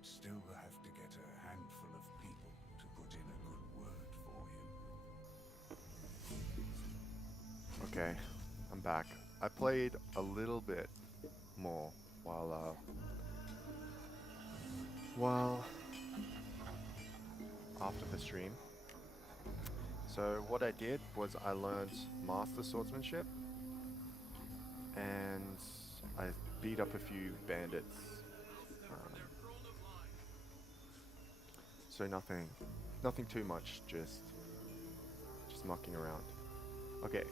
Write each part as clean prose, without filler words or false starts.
would still have to get a handful of people to put in a good word for him. Okay, I'm back. I played a little bit more while after the stream. So what I did was I learned Master Swordsmanship and I beat up a few bandits. Um, so nothing too much, just mucking around. Okay.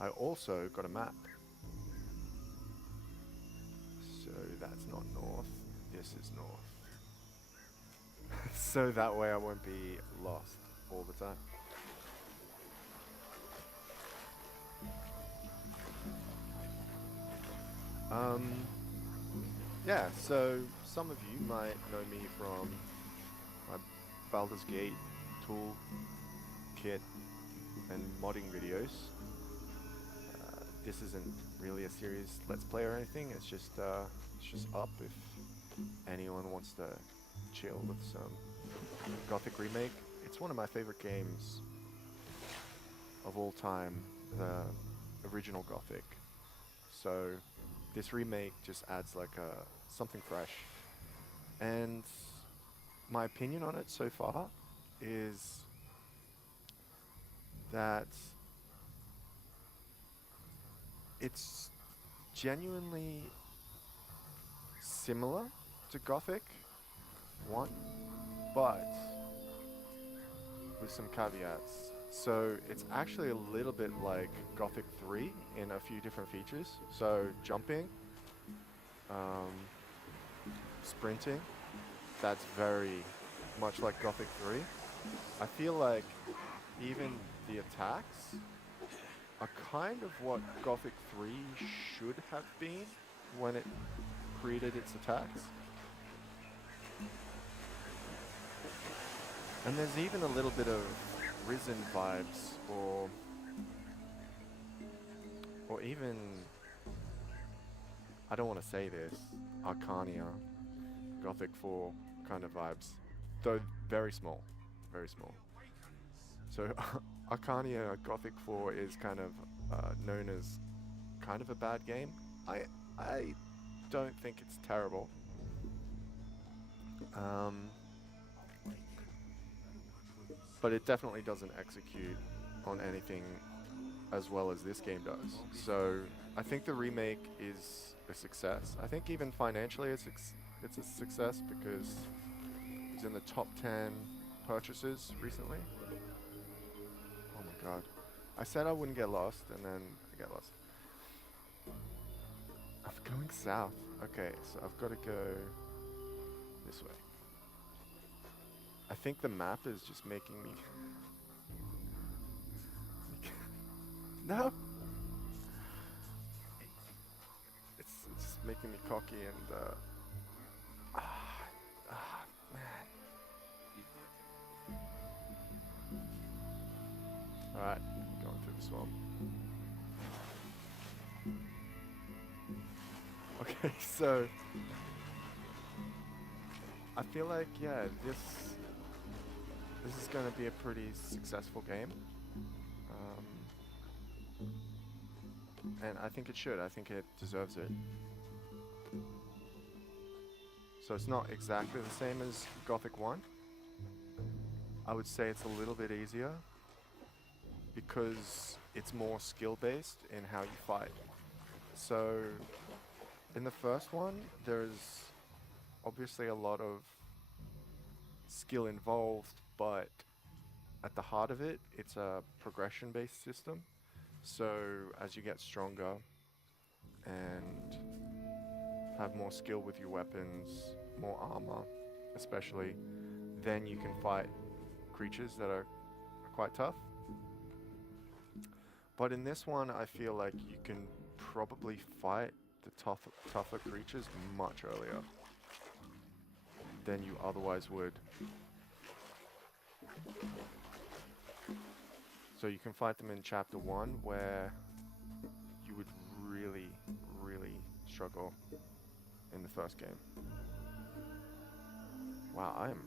I also got a map. So that's not north. This is north. So that way I won't be lost all the time. Yeah, so some of you might know me from my Baldur's Gate tool kit and modding videos. This isn't really a serious Let's Play or anything. It's just up if anyone wants to chill with some Gothic Remake. It's one of my favorite games of all time, the original Gothic. So this remake just adds like something fresh. And my opinion on it so far is that it's genuinely similar to Gothic 1, but with some caveats. So it's actually a little bit like Gothic 3 in a few different features. So jumping, um, sprinting, that's very much like Gothic 3. I feel like even the attacks are kind of what Gothic 3 should have been when it created its attacks. And there's even a little bit of Risen vibes, or even, I don't want to say this, Arcania, Gothic 4 kind of vibes, though very small, very small. So Arcania Gothic 4 is kind of known as kind of a bad game. I don't think it's terrible. But it definitely doesn't execute on anything as well as this game does. So I think the remake is a success. I think even financially it's a success because it's in the top 10 purchases recently. Oh my god. I said I wouldn't get lost and then I get lost. I'm going south. Okay, so I've got to go this way. I think the map is just making me... No! It's just making me cocky and man. Alright, going through the swamp. Okay, so I feel like, yeah, this is going to be a pretty successful game. And I think it should. I think it deserves it. So it's not exactly the same as Gothic 1. I would say it's a little bit easier because it's more skill-based in how you fight. So in the first one, there's obviously a lot of skill involved, but at the heart of it, it's a progression-based system. So as you get stronger and have more skill with your weapons, more armor especially, then you can fight creatures that are quite tough. But in this one, I feel like you can probably fight the tougher creatures much earlier than you otherwise would. So you can fight them in chapter 1 where you would really struggle in the first game. Wow, I'm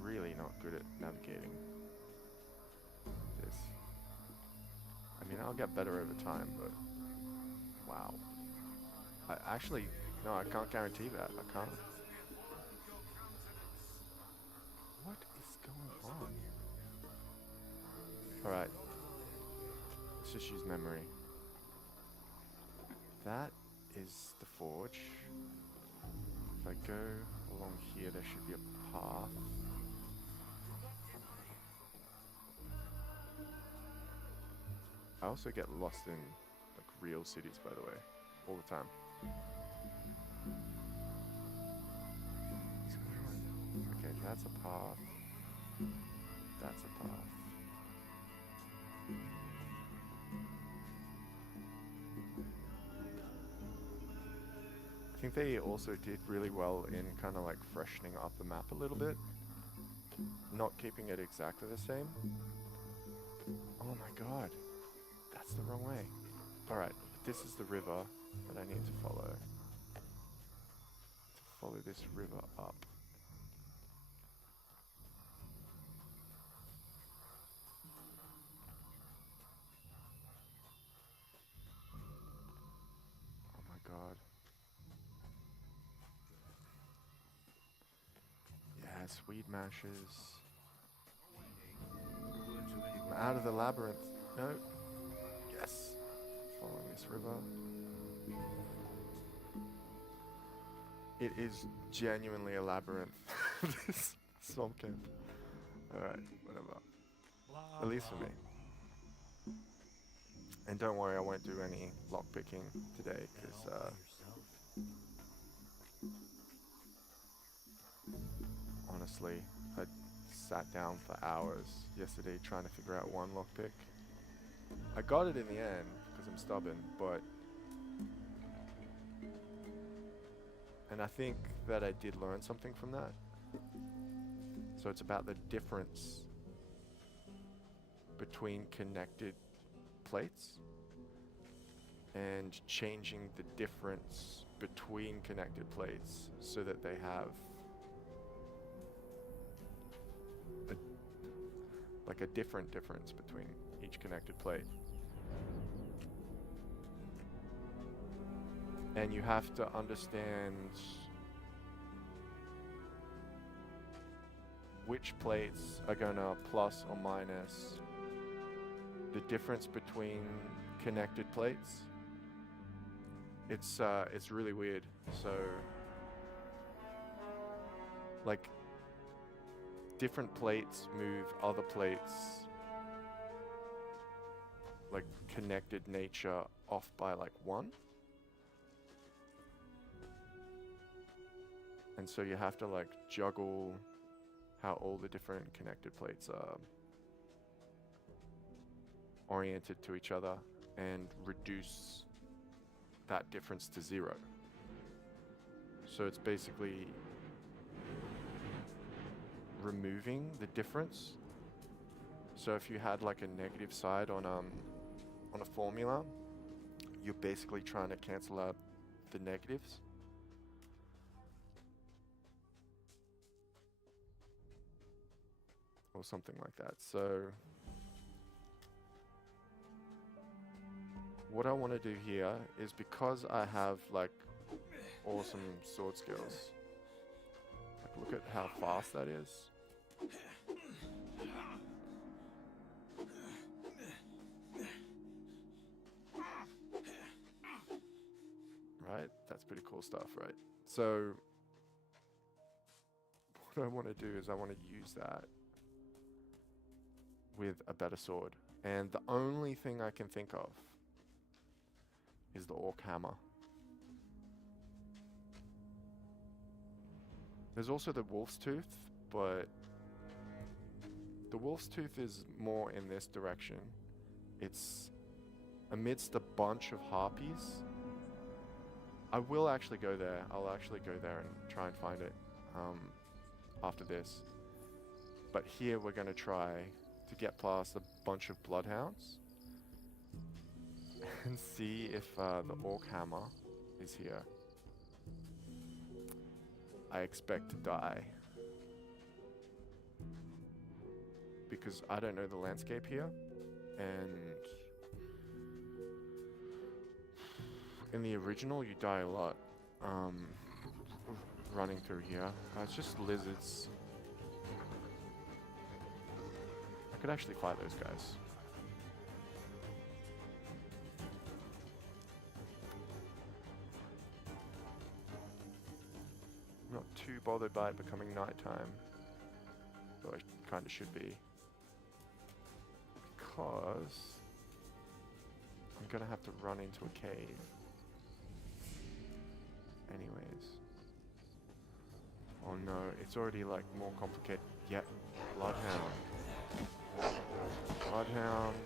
really not good at navigating this. I mean, I'll get better over time, but wow. No, I can't guarantee that. I can't. What is going on? Alright. Let's just use memory. That is the forge. If I go along here, there should be a path. I also get lost in like real cities, by the way, all the time. What's going on? Okay, that's a path. That's a path. I think they also did really well in kind of like freshening up the map a little bit. Not keeping it exactly the same. Oh my god. That's the wrong way. Alright, this is the river that I need to follow. To follow this river up. Oh my god. Yes, weed mashes. I'm out of the labyrinth. No. Yes. Following this river. It is genuinely a labyrinth. This swamp camp. Alright, whatever. At least for me. And don't worry, I won't do any lockpicking today, because honestly, I sat down for hours yesterday trying to figure out one lockpick. I got it in the end, because I'm stubborn, but... And I think that I did learn something from that. So it's about the difference between connected plates and changing the difference between connected plates so that they have a different difference between each connected plate. And you have to understand which plates are gonna plus or minus the difference between connected plates. It's really weird. So, like, different plates move other plates, like, connected nature off by like 1. And so you have to like juggle how all the different connected plates are oriented to each other and reduce that difference to 0. So it's basically removing the difference. So if you had like a negative side on a formula, you're basically trying to cancel out the negatives. Or something like that. So what I want to do here is, because I have like awesome sword skills, like look at how fast that is. Right? That's pretty cool stuff, right? So what I want to do is I want to use that with a better sword. And the only thing I can think of is the orc hammer. There's also the wolf's tooth, but the wolf's tooth is more in this direction. It's amidst a bunch of harpies. I will actually go there. I'll actually go there and try and find it after this. But here we're going to try to get past a bunch of bloodhounds and see if the orc hammer is here. I expect to die. Because I don't know the landscape here, and in the original you die a lot running through here. It's just lizards. I could actually fight those guys. I'm not too bothered by it becoming nighttime, though I kind of should be. Because I'm gonna have to run into a cave. Anyways. Oh no, it's already like more complicated. Yep, Bloodhound. Bloodhound.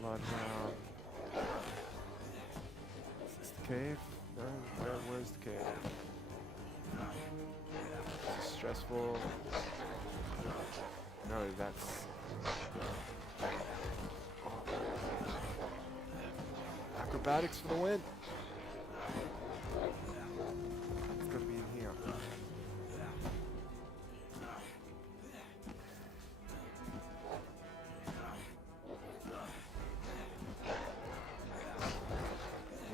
Bloodhound. Is this the cave? No, where's the cave? This is stressful. No, that's... Oh. Acrobatics for the win! It's gotta be in here.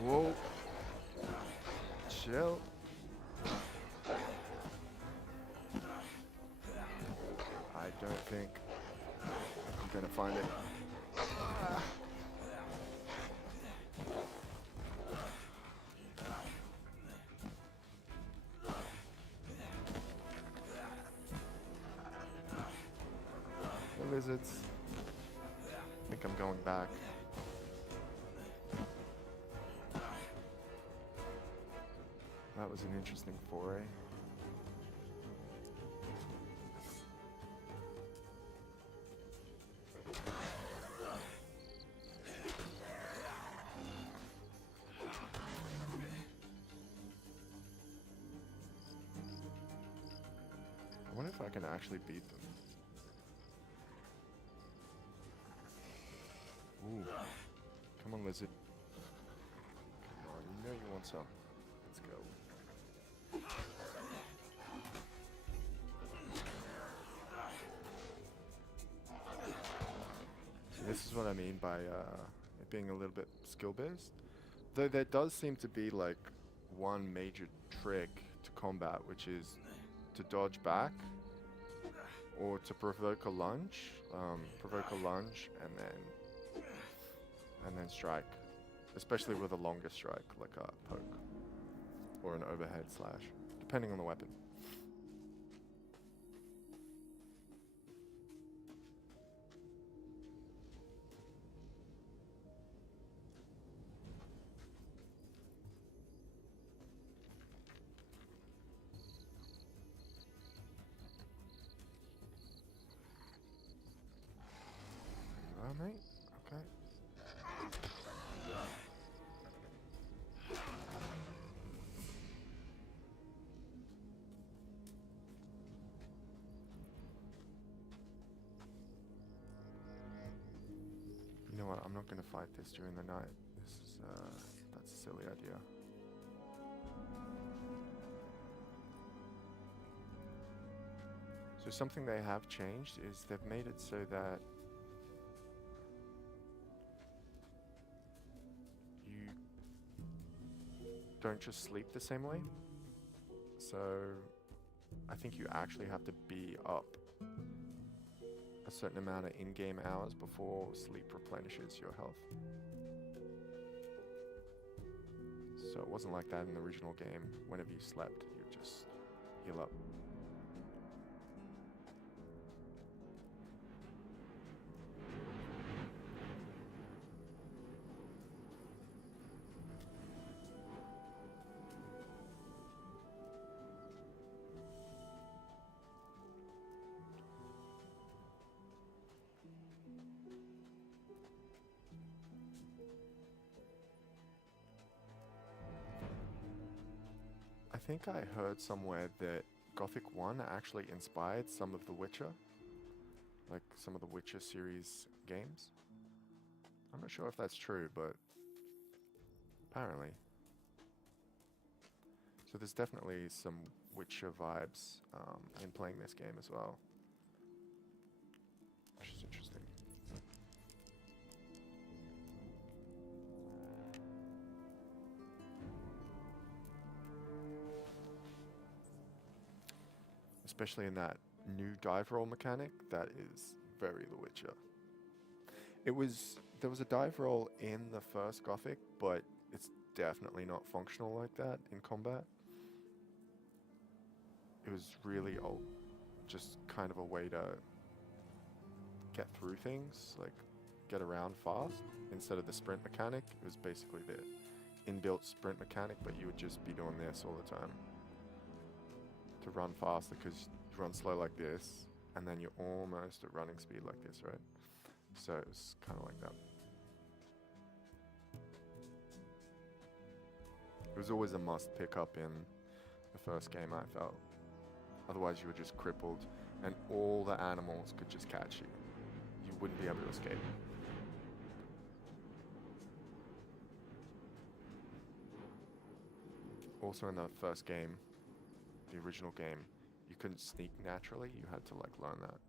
Whoa. Chill. I don't think I'm gonna find it. Ah. The lizards. I think I'm going back. That was an interesting foray. I wonder if I can actually beat them. Ooh. Come on, lizard. Come on, you know you want some. Let's go. So this is what I mean by it being a little bit skill-based. Though there does seem to be like one major trick to combat, which is to dodge back or to provoke a lunge, and then strike, especially with a longer strike like a poke or an overhead slash, depending on the weapon. Mate. Okay. You know what? I'm not going to fight this during the night. This is that's a silly idea. So something they have changed is they've made it so that don't just sleep the same way. So I think you actually have to be up a certain amount of in-game hours before sleep replenishes your health. So it wasn't like that in the original game. Whenever you slept, you would just heal up. I think I heard somewhere that Gothic 1 actually inspired some of the Witcher, like some of the Witcher series games. I'm not sure if that's true, but apparently. So there's definitely some Witcher vibes in playing this game as well, which is interesting. Especially in that new dive roll mechanic, that is very The Witcher. There was a dive roll in the first Gothic, but it's definitely not functional like that in combat. It was really old, just kind of a way to get through things, like get around fast. Instead of the sprint mechanic, it was basically the inbuilt sprint mechanic, but you would just be doing this all the time to run faster, because you run slow like this, and then you're almost at running speed like this, right? So it's kind of like that. It was always a must pick up in the first game, I felt. Otherwise you were just crippled, and all the animals could just catch you. You wouldn't be able to escape. Also in the first game, the original game, you couldn't sneak naturally, you had to like learn that.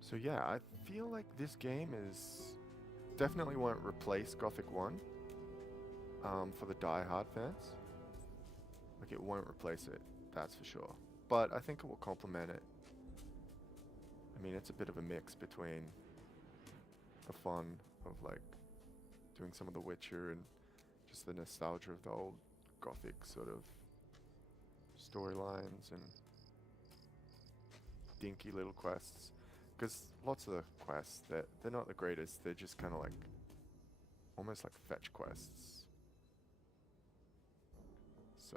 So yeah, I feel like this game definitely won't replace Gothic 1 for the die-hard fans. Like, it won't replace it, that's for sure. But I think it will complement it. I mean, it's a bit of a mix between the fun of like doing some of The Witcher and just the nostalgia of the old Gothic sort of storylines and dinky little quests. Because lots of the quests, they're not the greatest, they're just kind of like, almost like fetch quests. So,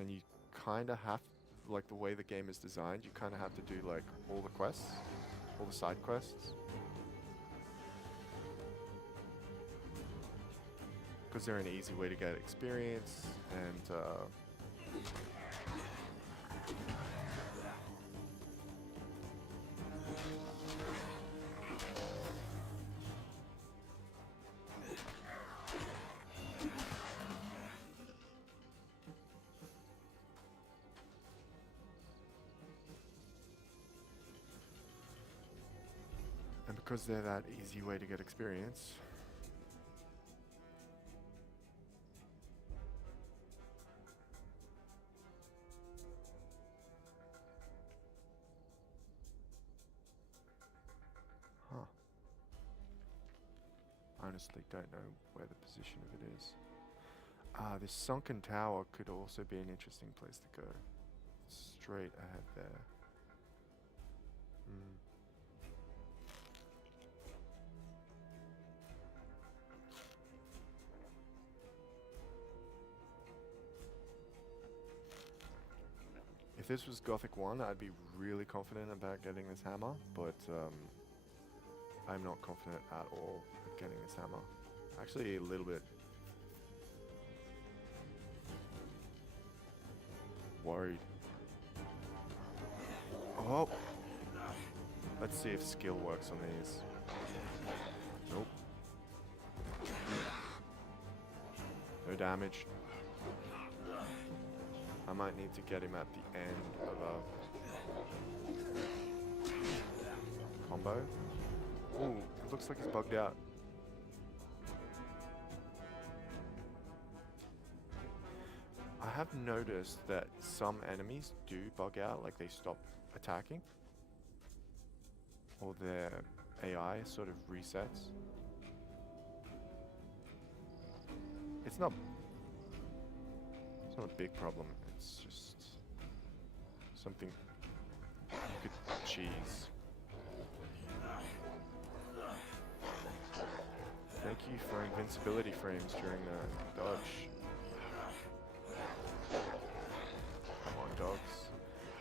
and you kind of have, like the way the game is designed, you kind of have to do like all the quests, all the side quests. Because they're an easy way to get experience, and because they're that easy way to get experience. Huh. Honestly don't know where the position of it is. This sunken tower could also be an interesting place to go. Straight ahead there. If this was Gothic 1, I'd be really confident about getting this hammer, but I'm not confident at all at getting this hammer. Actually, a little bit worried. Oh! Let's see if skill works on these. Nope. No damage. I might need to get him at the end of a combo. Ooh, it looks like he's bugged out. I have noticed that some enemies do bug out, like they stop attacking. Or their AI sort of resets. It's not a big problem, it's just something you could cheese. Thank you for invincibility frames during the dodge. Come on, dogs.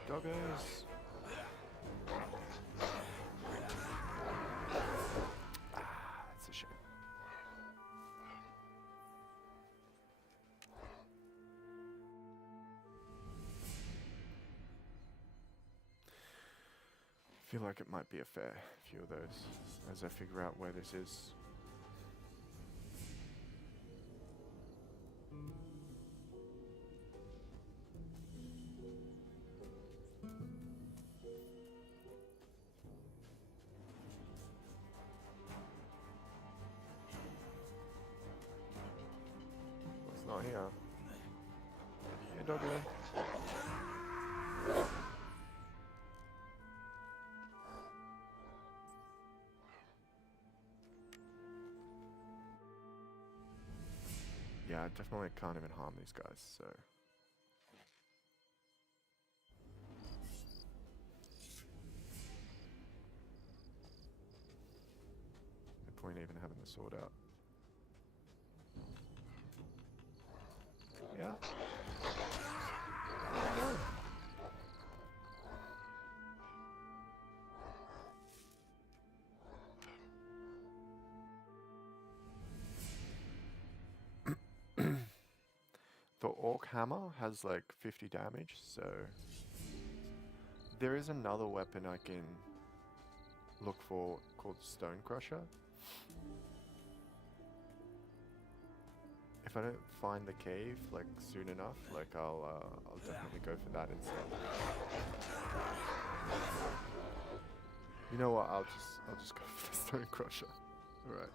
Doggos! That's a shame. feel like it might be a fair few of those as I figure out where this is. It's not here. Hey, doggo. Yeah, I definitely can't even harm these guys, so... No point even having the sword out. Yeah? The Orc Hammer has like 50 damage, so... There is another weapon I can look for called Stone Crusher. If I don't find the cave like soon enough, like I'll definitely go for that instead. You know what? I'll just go for the Stone Crusher. All right.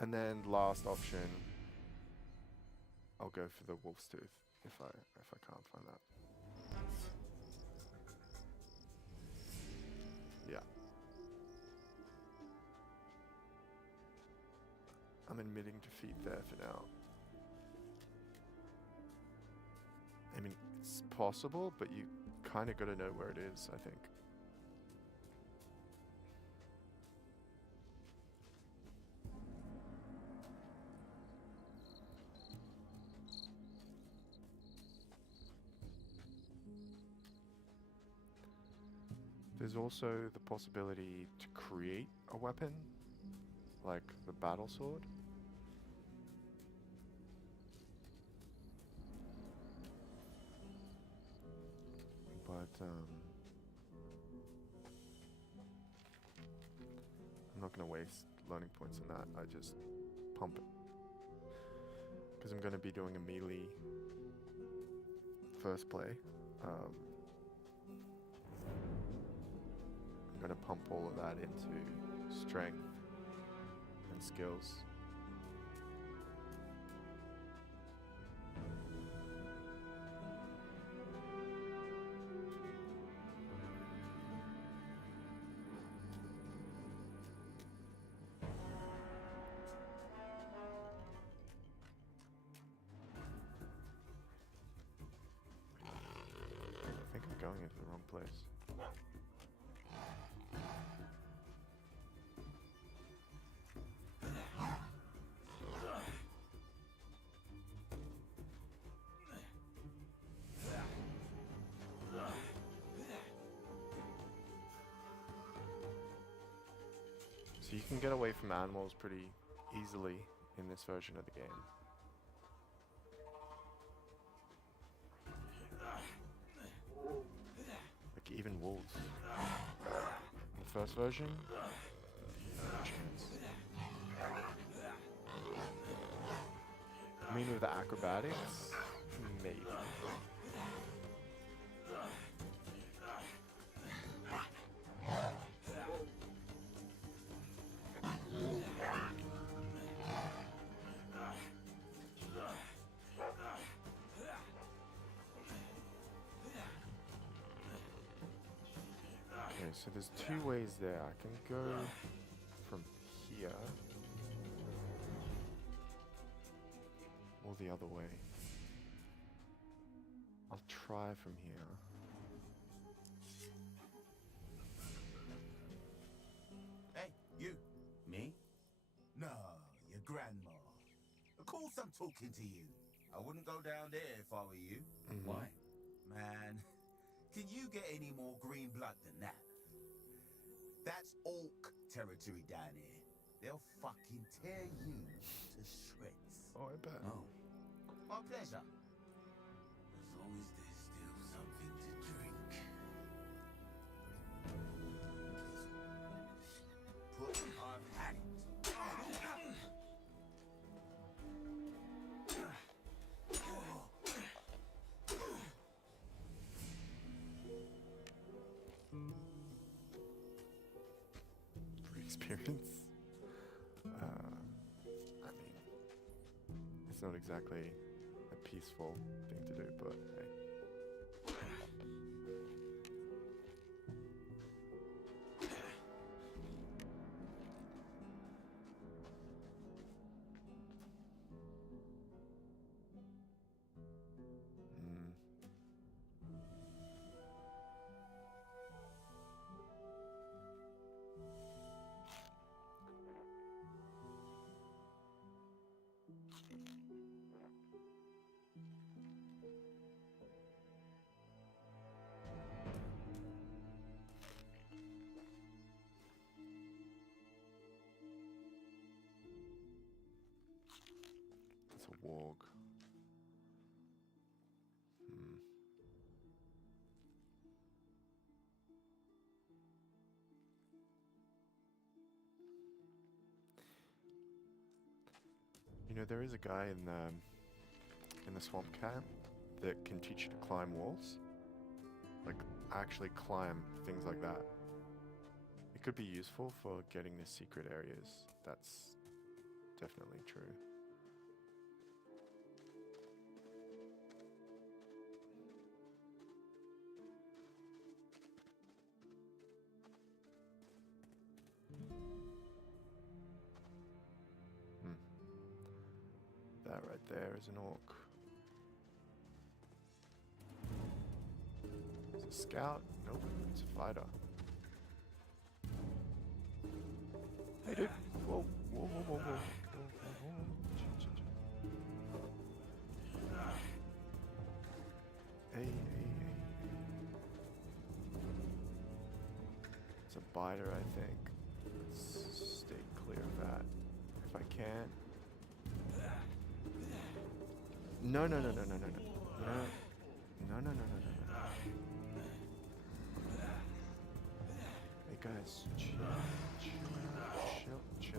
And then last option, I'll go for the Wolf's Tooth if I can't find that. Yeah. I'm admitting defeat there for now. I mean, it's possible, but you kind of got to know where it is, I think. There's also the possibility to create a weapon, like the battle sword. But I'm not going to waste learning points on that. I just pump it. Because I'm going to be doing a melee first play. I'm going to pump all of that into strength and skills. I think I'm going into the wrong place. So you can get away from animals pretty easily in this version of the game. Like even wolves. In the first version, no chance. I mean with the acrobatics, maybe. Okay, so there's two ways there. I can go from here or the other way. I'll try from here. Hey, you. Me? No, your grandma. Of course I'm talking to you. I wouldn't go down there if I were you. Mm-hmm. Why? Man, can you get any more green blood than that? That's orc territory down here. They'll fucking tear you to shreds. Oh, I bet. Oh, my pleasure. As long as there's still something to drink. experience. I mean, it's not exactly a peaceful thing to do, but hey. It's a warg. You know, there is a guy in the swamp camp that can teach you to climb walls. Like, actually climb things like that. It could be useful for getting the secret areas. That's definitely true. That right there is an orc. It's a scout? Nope, it's a fighter. Hey dude. Whoa, whoa, whoa, whoa, whoa. Hey, hey, hey. It's a biter, I think. Let's stay clear of that. If I can. No, no, no, no, no, no, no. No, no, no, no, no, no. Hey guys, chill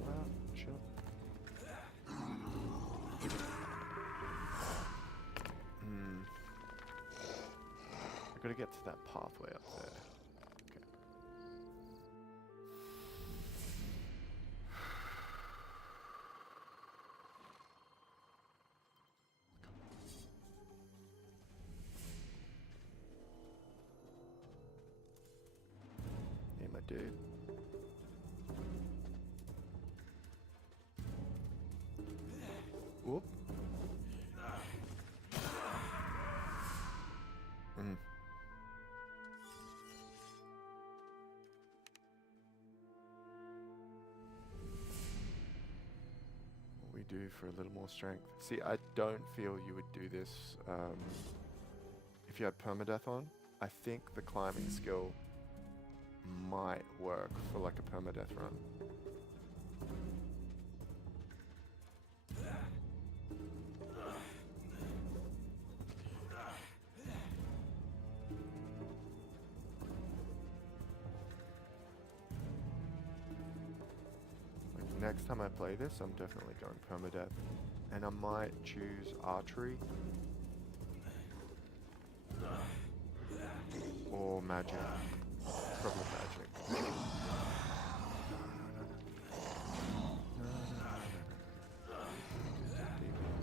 out, chill. I gotta get to that pathway up there. Okay. Hey, my dude. Whoop. What we do for a little more strength. See, I don't feel you would do this if you had permadeath on. I think the climbing skill might work for like a permadeath run. Like next time I play this, I'm definitely going permadeath. And I might choose archery. Or magic. Probably magic.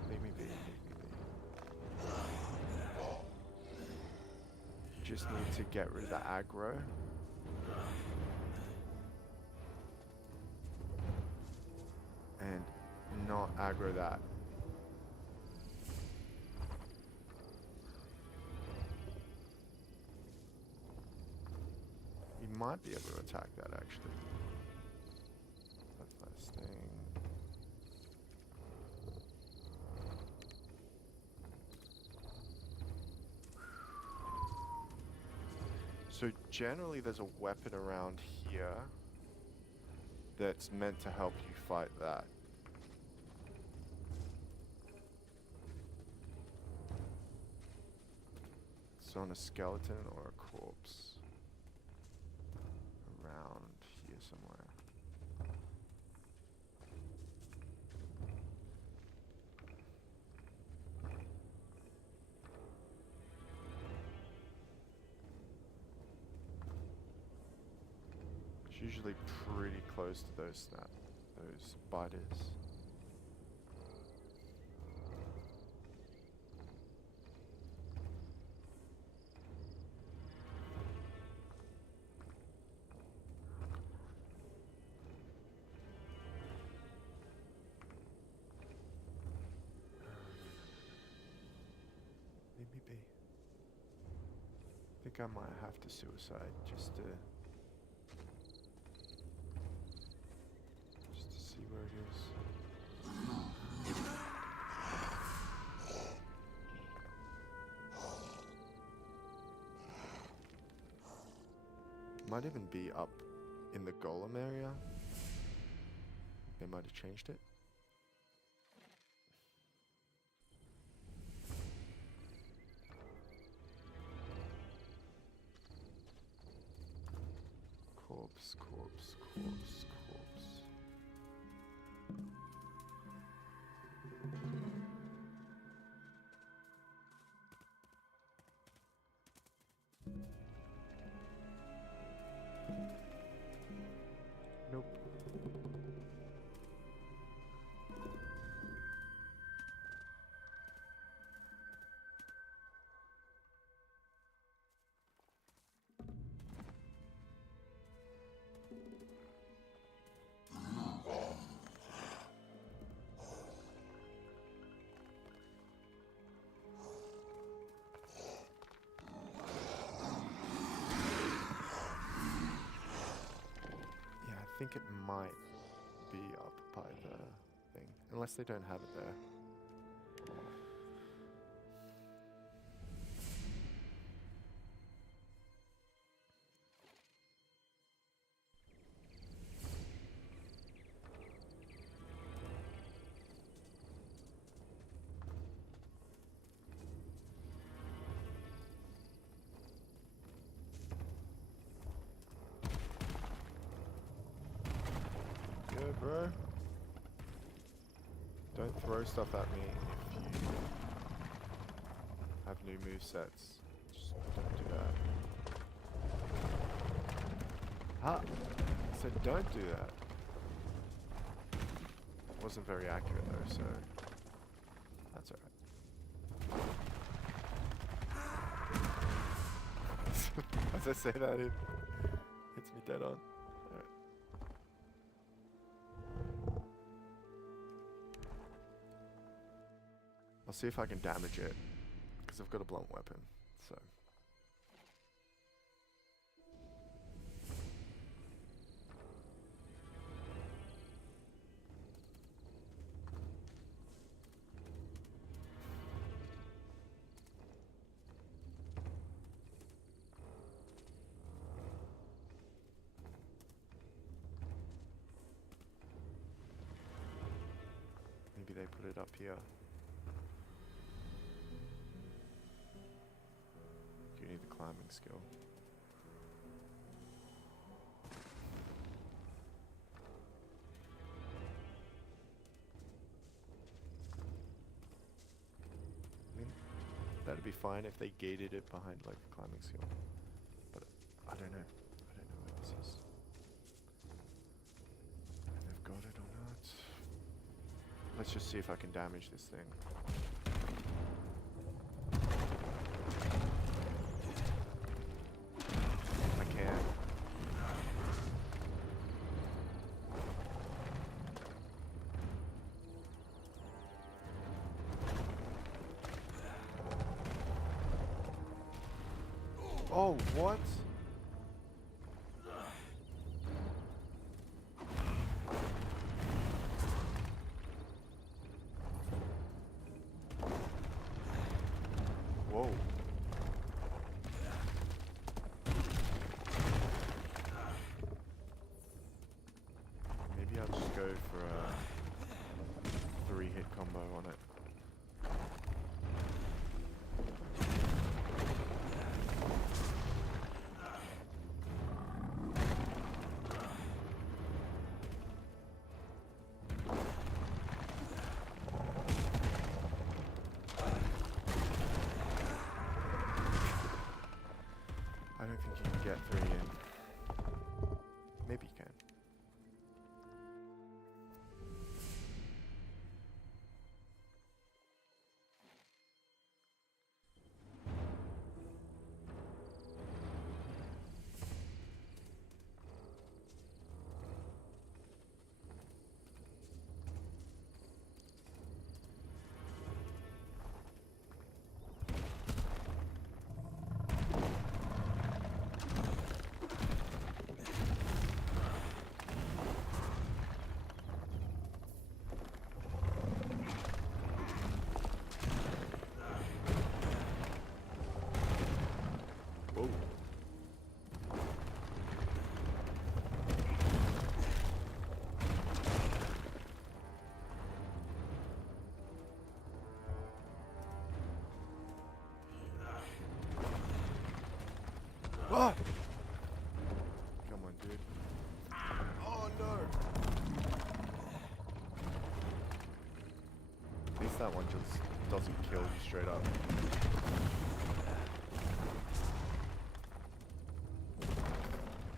Leave me be. Just need to get rid of the aggro. And not aggro that. You might be able to attack that actually. That's last thing. So generally there's a weapon around here that's meant to help you fight that. It's on a skeleton or a corpse. Around here somewhere. It's usually pretty close to those spiders. Leave me be. I think I might have to suicide just to see where it is. Might even be up in the golem area. They might have changed it. Corpse, corpse, corpse, corpse. Nope. Yeah, I think it might be up by the thing, unless they don't have it there. Yeah, bro. Don't throw stuff at me if you have new movesets. Just don't do that. Ha! I said don't do that. Wasn't very accurate though, so that's alright. As I say that, it hits me dead on. Alright. I'll see if I can damage it, because I've got a blunt weapon, so. Maybe they put it up here. You need the climbing skill. I mean, that'd be fine if they gated it behind like the climbing skill. But I don't know. I don't know what this is. If they've got it or not. Let's just see if I can damage this thing. I can. Oh, what? Whoa. Maybe I'll just go for a 3-hit combo on it. I don't think you can get 3 in. Maybe you Ah! Come on, dude. Oh no! At least that one just doesn't kill you straight up.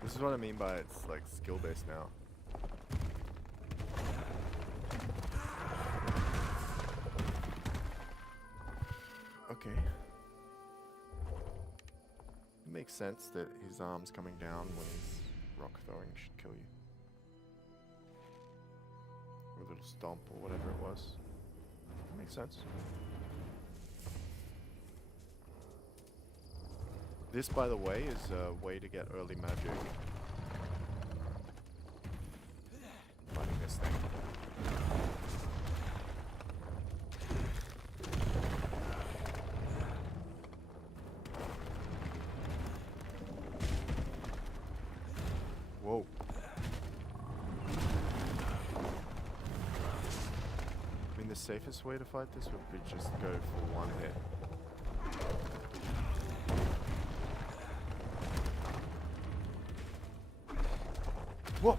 This is what I mean by it's like skill based now. Okay. It makes sense that his arms coming down when he's rock throwing should kill you. Or a little stomp or whatever it was. It makes sense. This, by the way, is a way to get early magic. Fighting this thing. Whoa. I mean, the safest way to fight this would be just go for one hit. Whoa!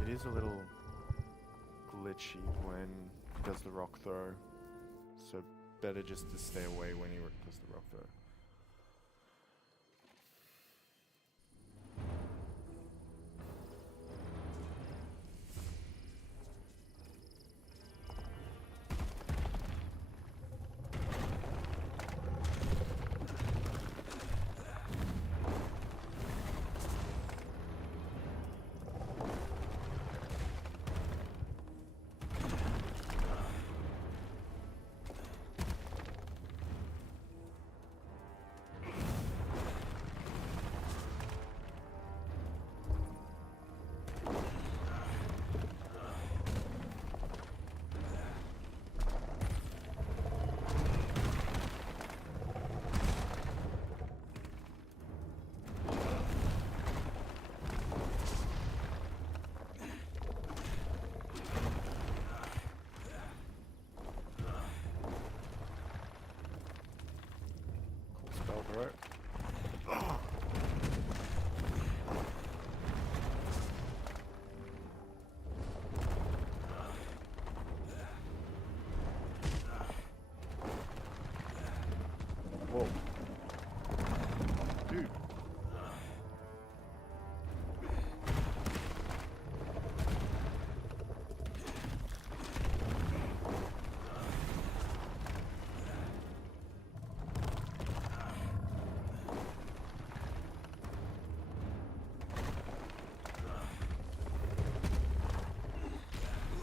It is a little glitchy when he does the rock throw, so better just to stay away when he does the rock throw. Right. Whoa. Dude.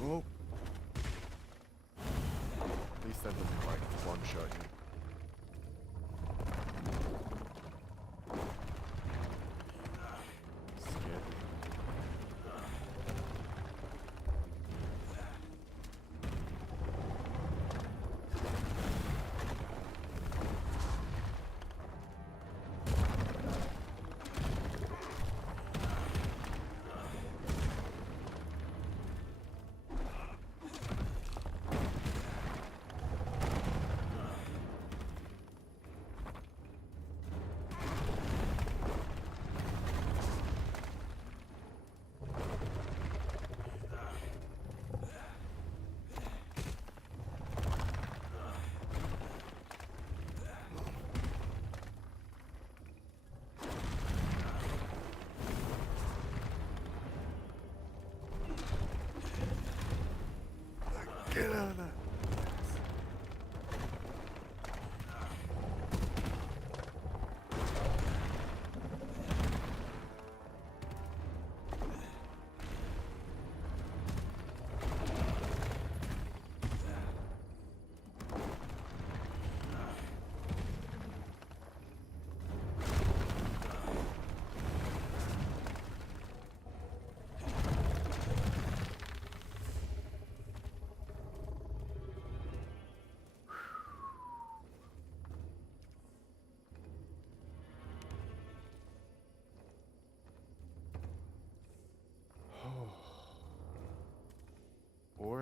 Oh. At least that doesn't like one shot you. Scared me. Get out of there.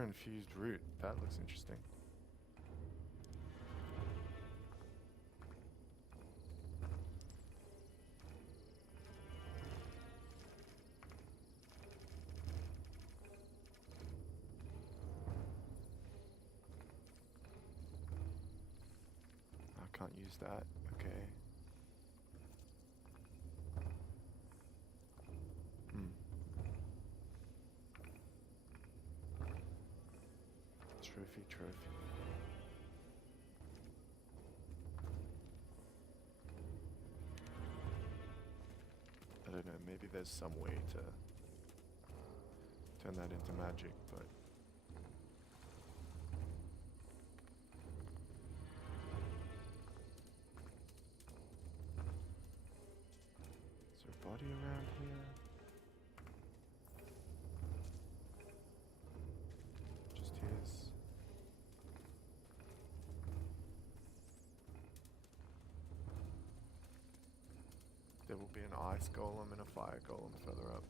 infused root. That looks interesting. I can't use that. Okay. Trophy. I don't know, maybe there's some way to turn that into magic, but... Is there a body around here? Just his. There will be an ice golem and a fire golem further up.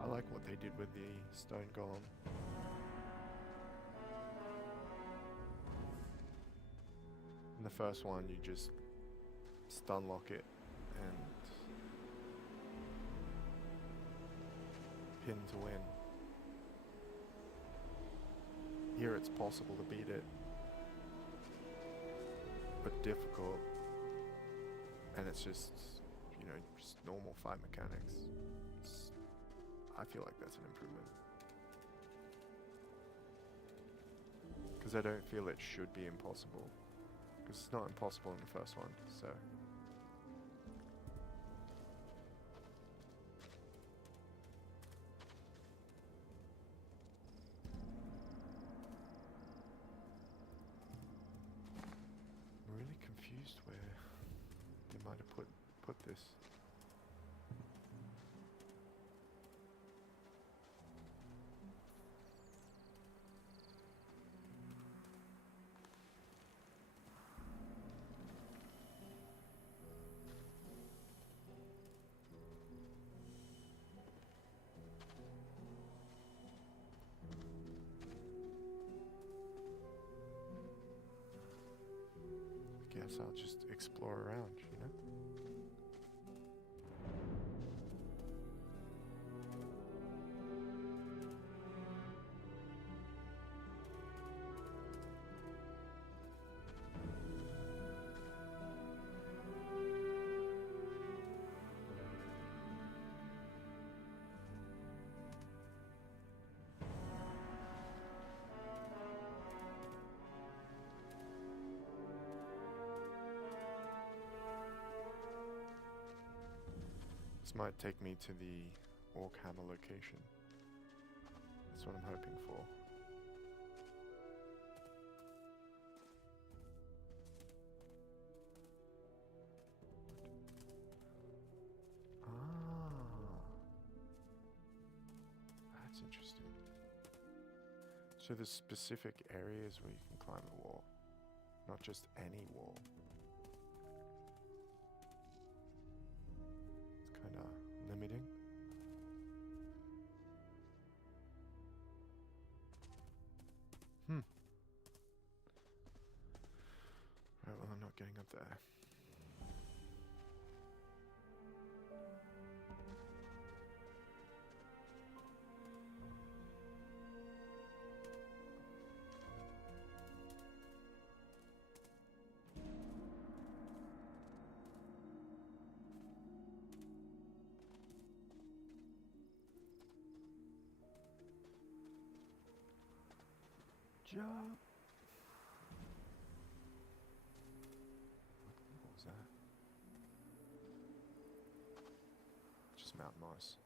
I like what they did with the stone golem. In the first one, you just stun lock it and pin to win. Here it's possible to beat it, but difficult, and it's just, you know, just normal fight mechanics. I feel like that's an improvement. Because I don't feel it should be impossible. Because it's not impossible in the first one, so... I'm really confused where they might have put this. Guess I'll just explore around, you know? This might take me to the Orc Hammer location. That's what I'm hoping for. Ah, that's interesting. So there's specific areas where you can climb a wall, not just any wall. Limiting. Right, well, I'm not getting up there. Jump. What was that? Just mountain moss.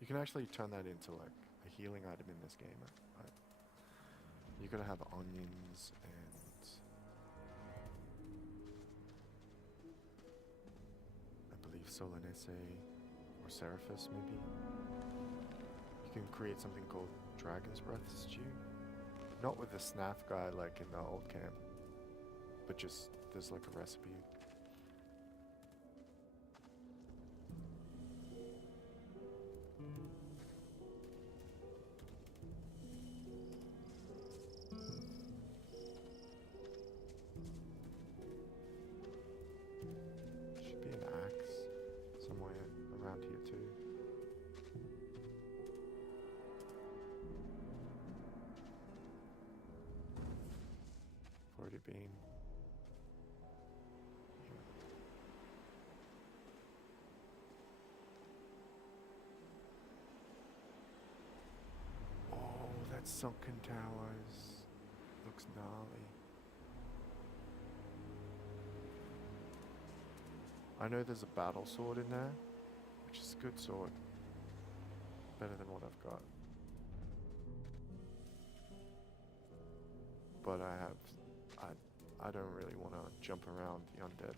You can actually turn that into like a healing item in this game. You gotta have onions and I believe Solanese or Seraphis maybe. You can create something called Dragon's Breath Stew. Not with the snaff guy like in the old camp, but just there's like a recipe. Should be an axe somewhere around here too. Already been. Oh, that sunken towers looks gnarly. I know there's a battle sword in there, which is a good sword. Better than what I've got. But I don't really want to jump around the undead.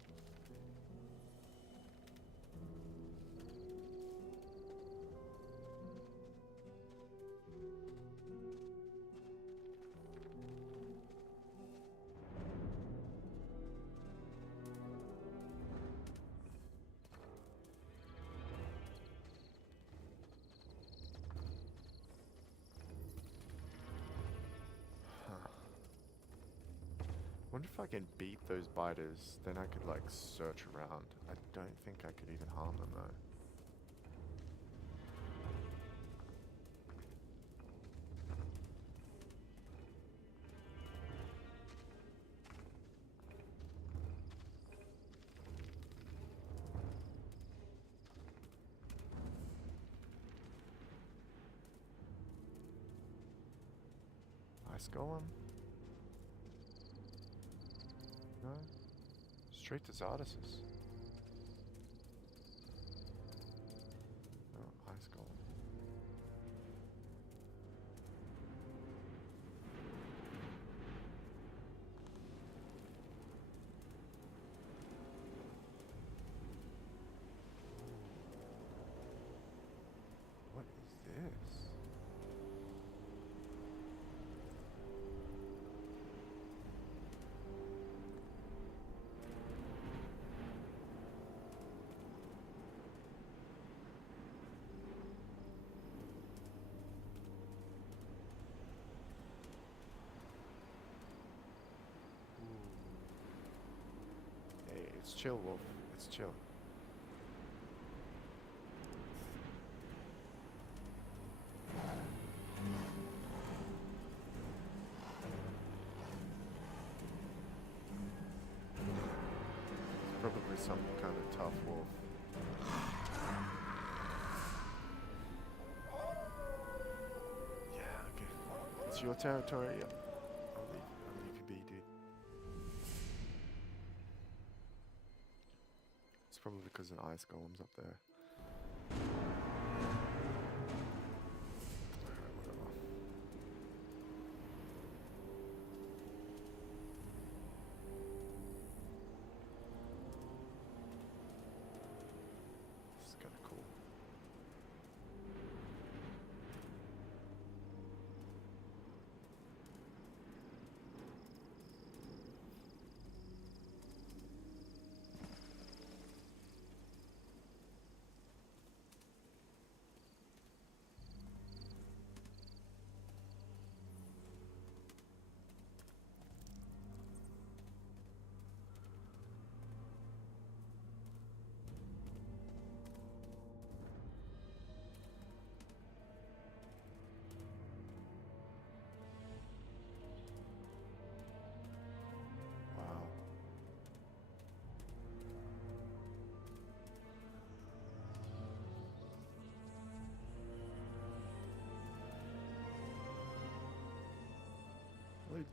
Wonder if I can beat those biters, then I could like search around. I don't think I could even harm them though. Ice Golem? No? Straight to Zardosis. Oh, Ice Golem. What is this? Hey, it's chill, Wolf. It's chill. It's probably some kind of tough wolf. Yeah, okay. It's your territory. I'll leave you be, dude. It's probably because an ice golem's up there. Alright, whatever. This is kinda cool.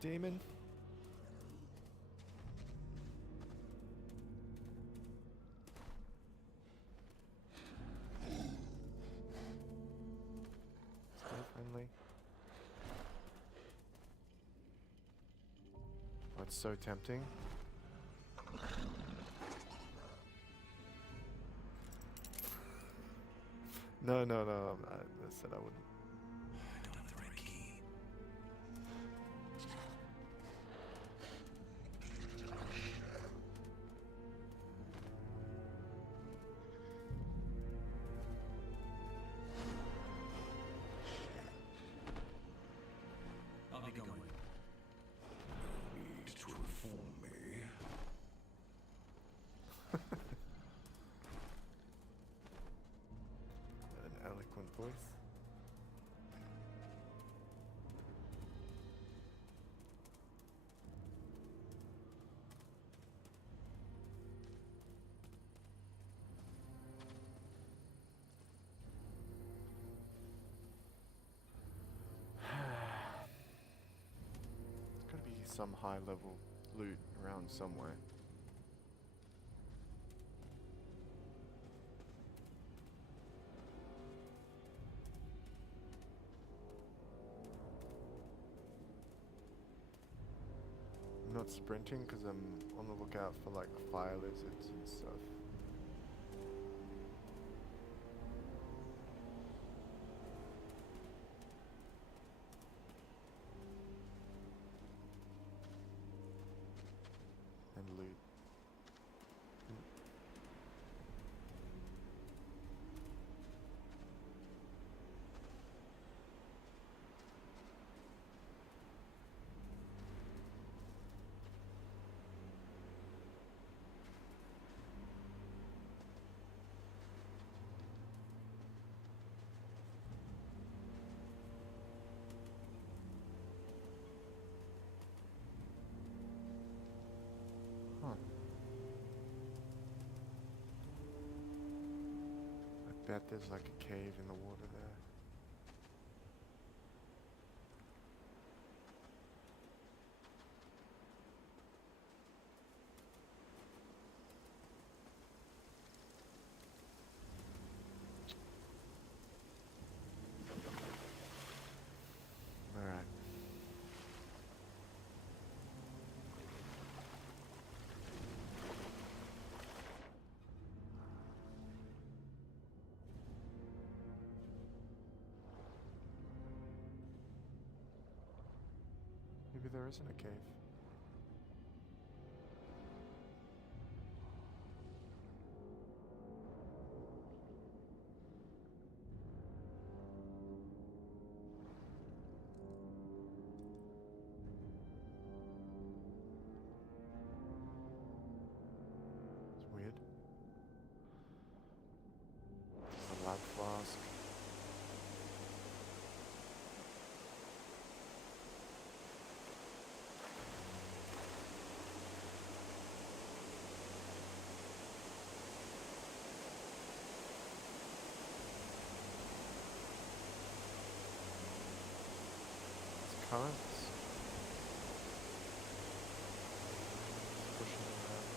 demon. Stay friendly. Oh, it's so tempting. No, no, no. I said I wouldn't. I don't have the right key. I'll be going. Need to inform me. An eloquent voice. There's gotta be some high level loot around somewhere. I'm not sprinting because I'm on the lookout for like fire lizards and stuff. And loot. Huh. I bet there's like a cave in the water there. Alright. Maybe there isn't a cave. It's weird. A lab flask. It's currents. It's pushing around.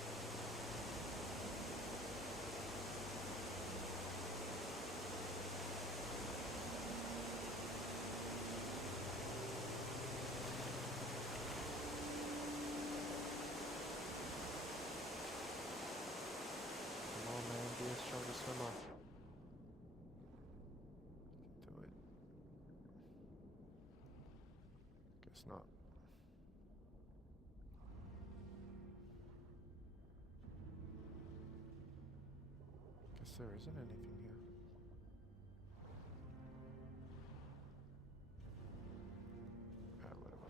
Come on, man, be a stronger swimmer. Do it. Guess not. Guess there isn't anything here. Whatever.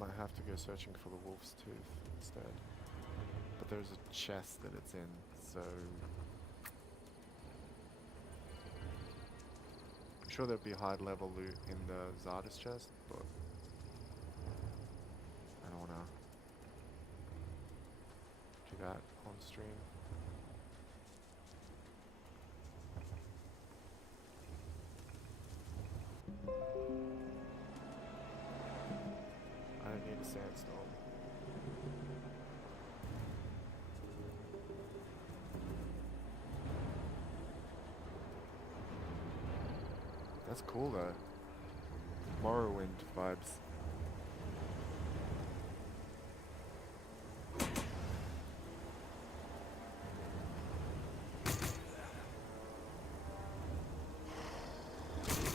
Might have to go searching for the wolf's tooth instead. But there's a chest that it's in, so... I'm sure there'd be high level loot in the Zarda's chest, but... I don't wanna... do that on stream. I don't need a sandstorm. That's cool though. Morrowind vibes.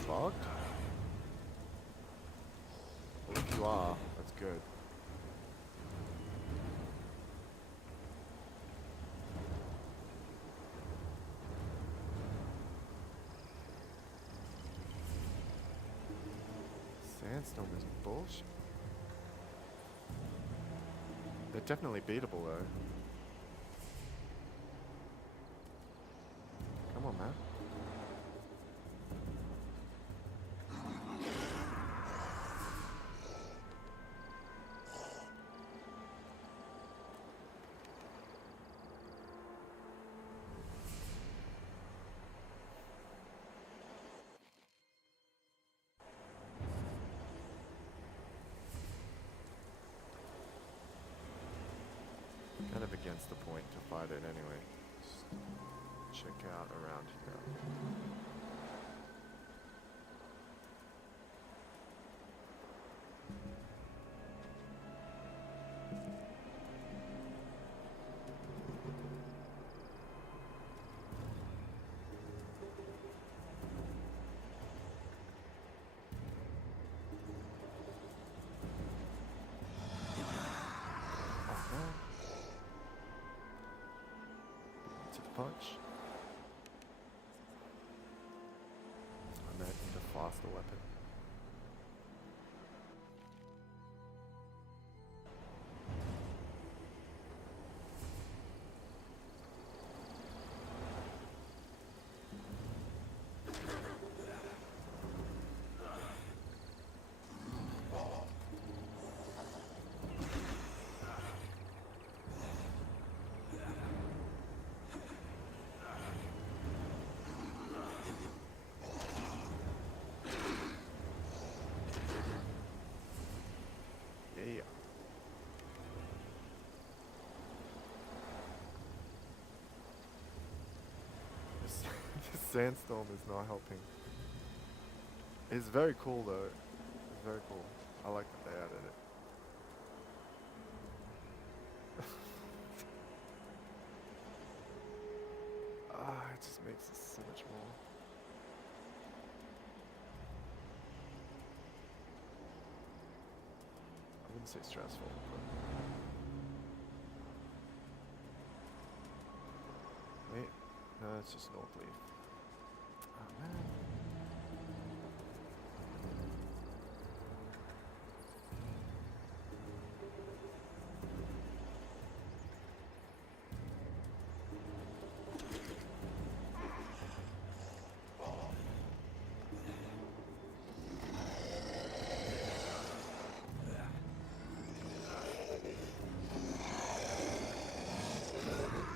Bugged? Well, if you are, that's good. Sandstorm is bullshit. They're definitely beatable though. Come on, man. Kind of against the point to fight it anyway. Just check out around here. Oh no. To the punch. I might need a faster weapon. Yeah. This, this sandstorm is not helping. It's very cool though. It's very cool. I like that they added it. It just makes it so much more. I wouldn't say stressful, but... Wait, no, it's just North Leaf. Oh man.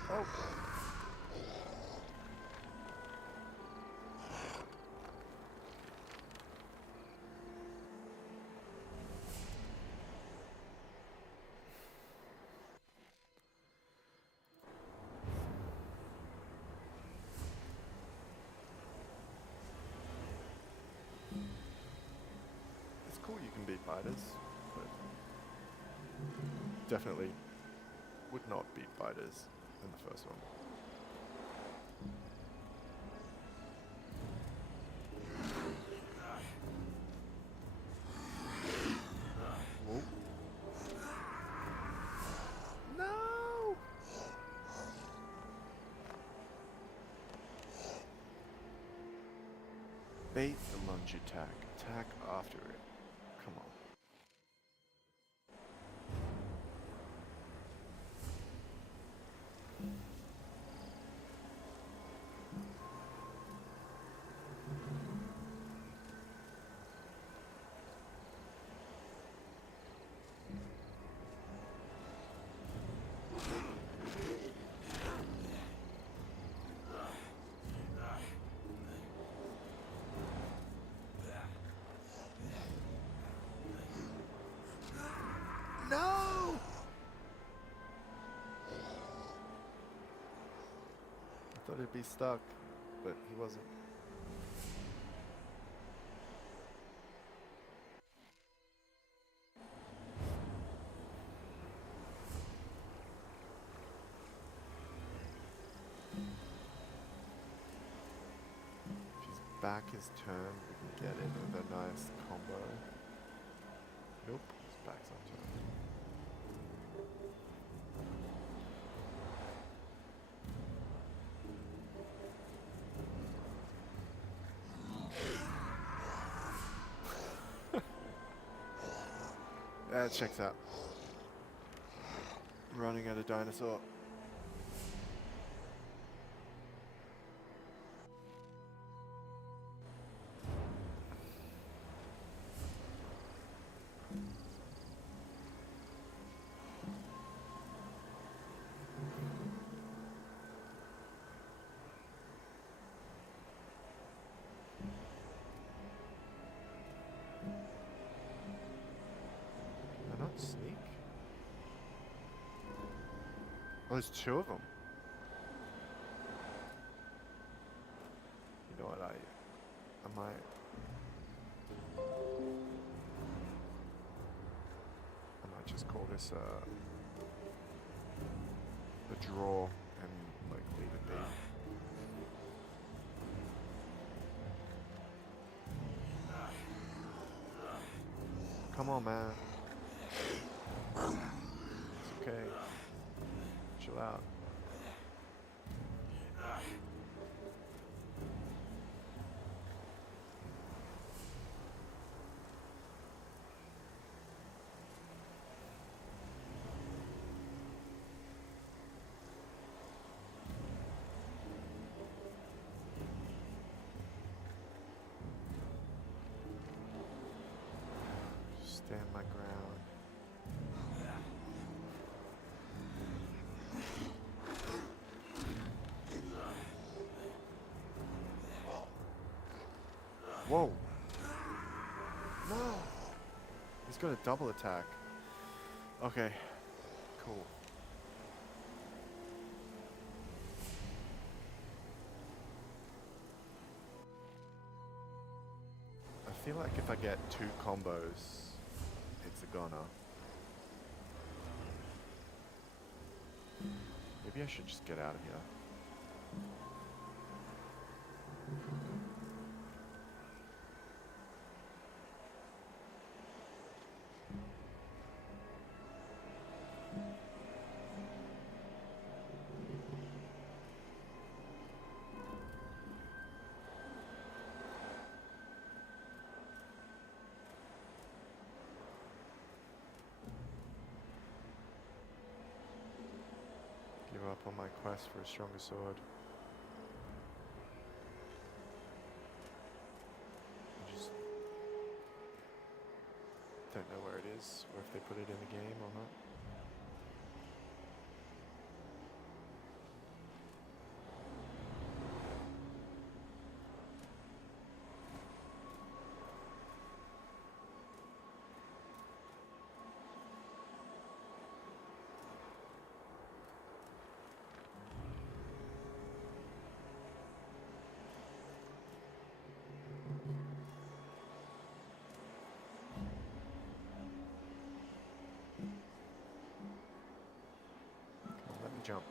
Oh. It's cool you can beat fighters, but definitely would not beat fighters in the first one. Whoa. No! Bait the lunge attack. Attack after it. Come on. thought he'd be stuck, but he wasn't. If he's back his turn, we can get in with a nice combo. Nope, his back's on turn. That checks out. Running at a dinosaur. Can I not sneak? Oh, there's two of them. You know what, I might just call this a draw and like leave it be. Come on, man. It's okay. Chill out. Stand my ground. Whoa! No! He's got a double attack. Okay. Cool. I feel like if I get two combos, it's a goner. Maybe I should just get out of here. Give up on my quest for a stronger sword. I just don't know where it is, or if they put it in the game or not. Let me jump.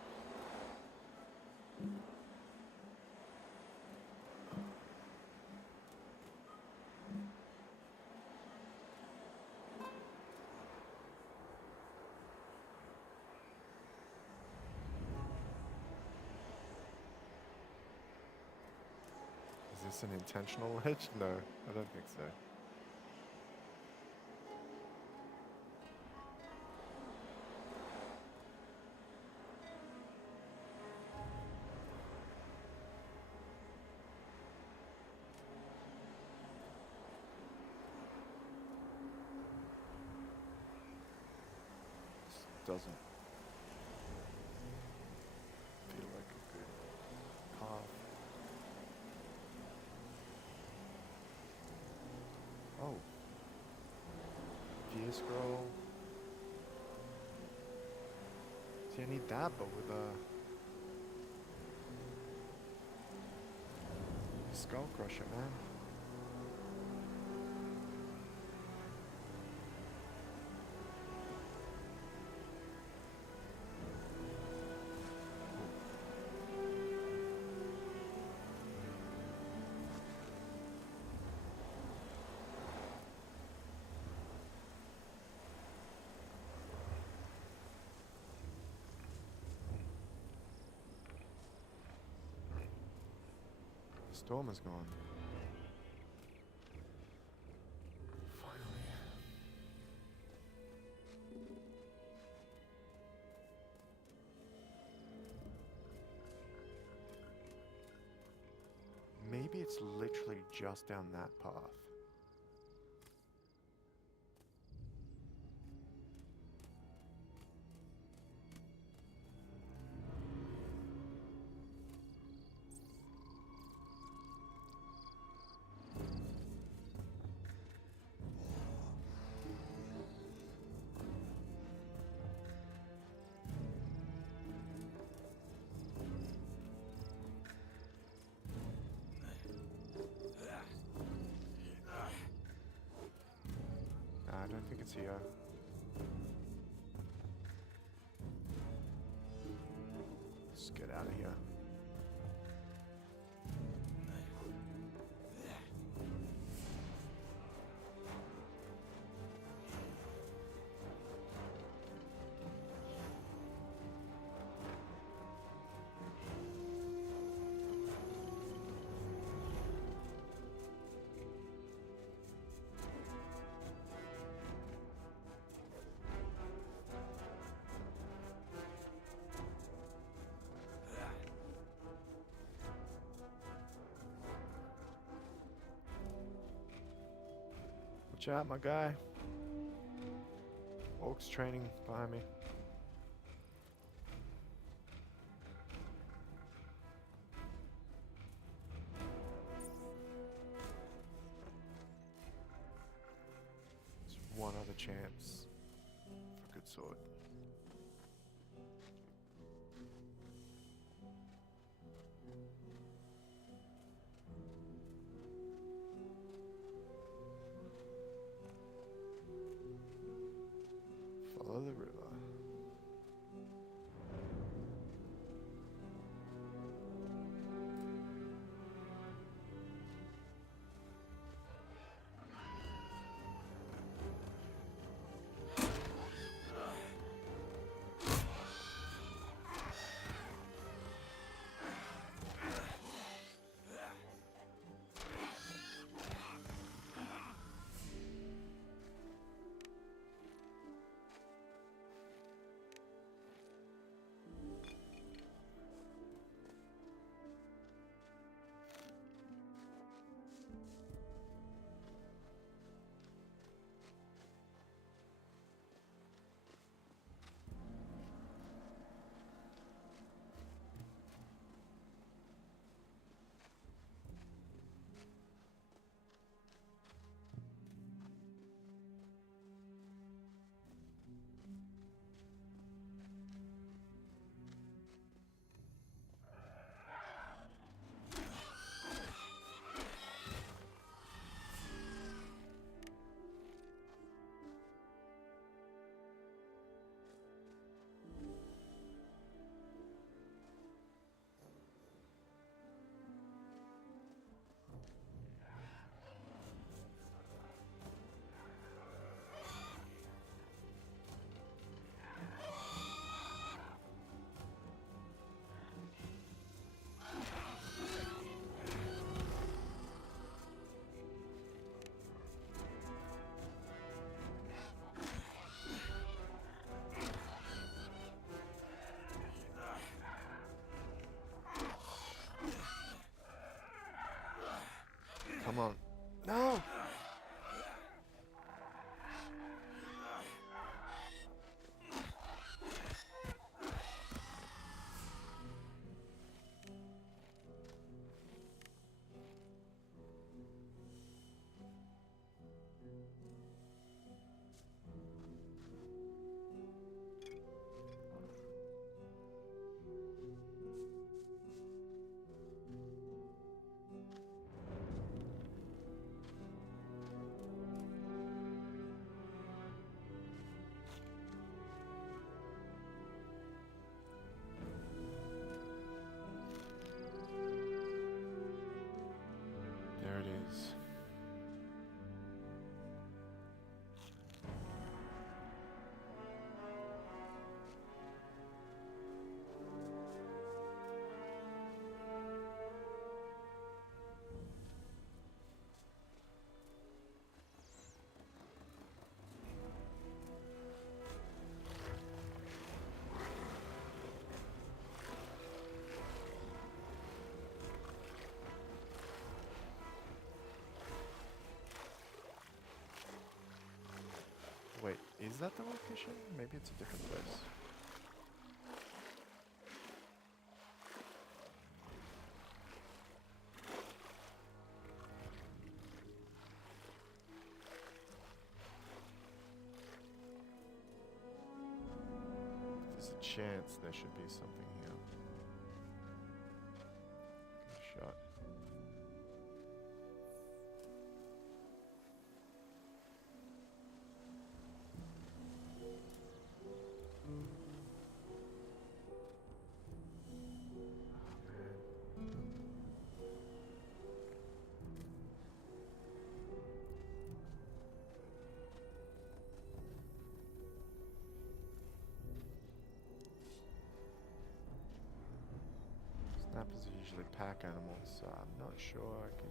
Is this an intentional ledge? No, I don't think so. Doesn't feel like a good path. Oh. Gear scroll. See, I need that, but with a... Skull Crusher, man. Storm is gone. Finally. Maybe it's literally just down that path. I don't think it's here. Let's get out of here. Watch out, my guy. Orcs training behind me. There's one other chance for a good sword. Follow the river. Wait, is that the location? Maybe it's a different place. There's a chance there should be something here. Give it a shot. Snappers are usually pack animals, so I'm not sure I can...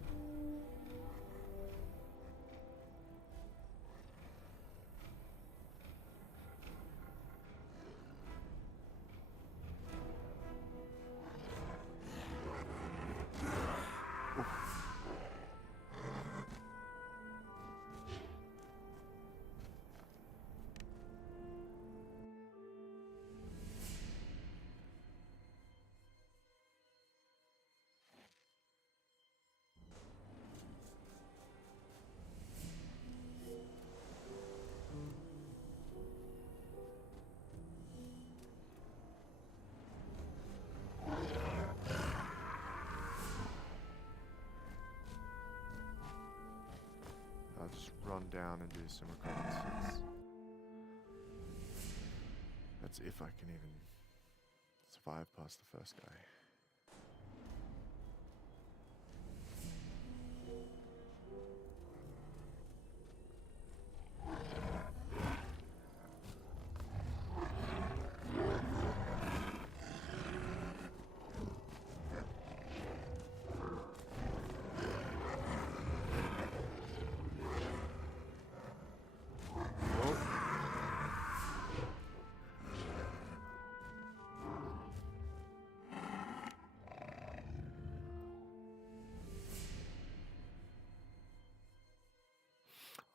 I'll just run down and do some reconnaissance. That's if I can even survive past the first guy.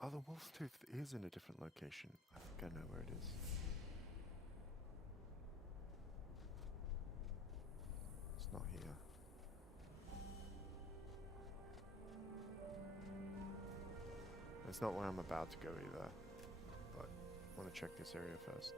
Oh, the wolf's tooth is in a different location. I think I know where it is. It's not here. It's not where I'm about to go either. But I want to check this area first.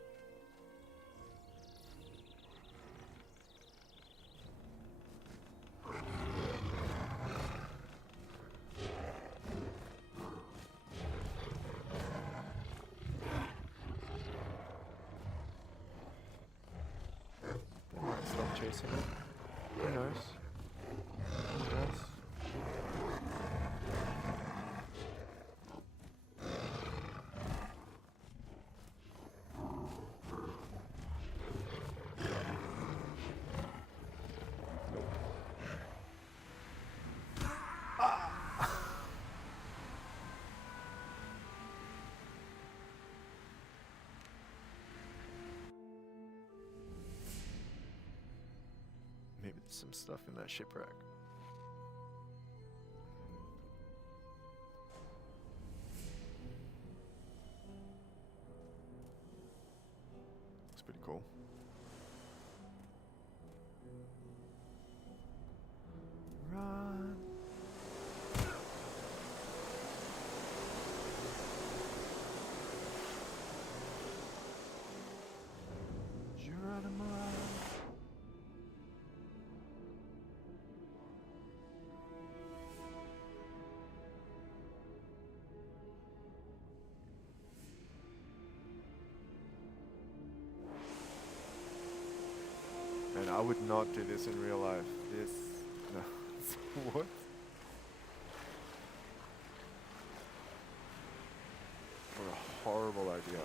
Stop chasing it. Who knows? Who knows? Maybe there's some stuff in that shipwreck. Looks pretty cool. Run! Geronimo! And I would not do this in real life. This... No. What? What a horrible idea.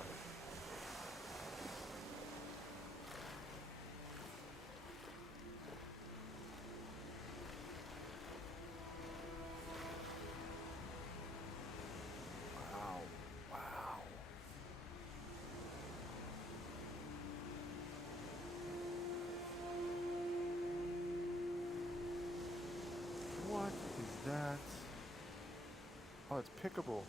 Wow. Wow. What is that? Oh, it's pickable.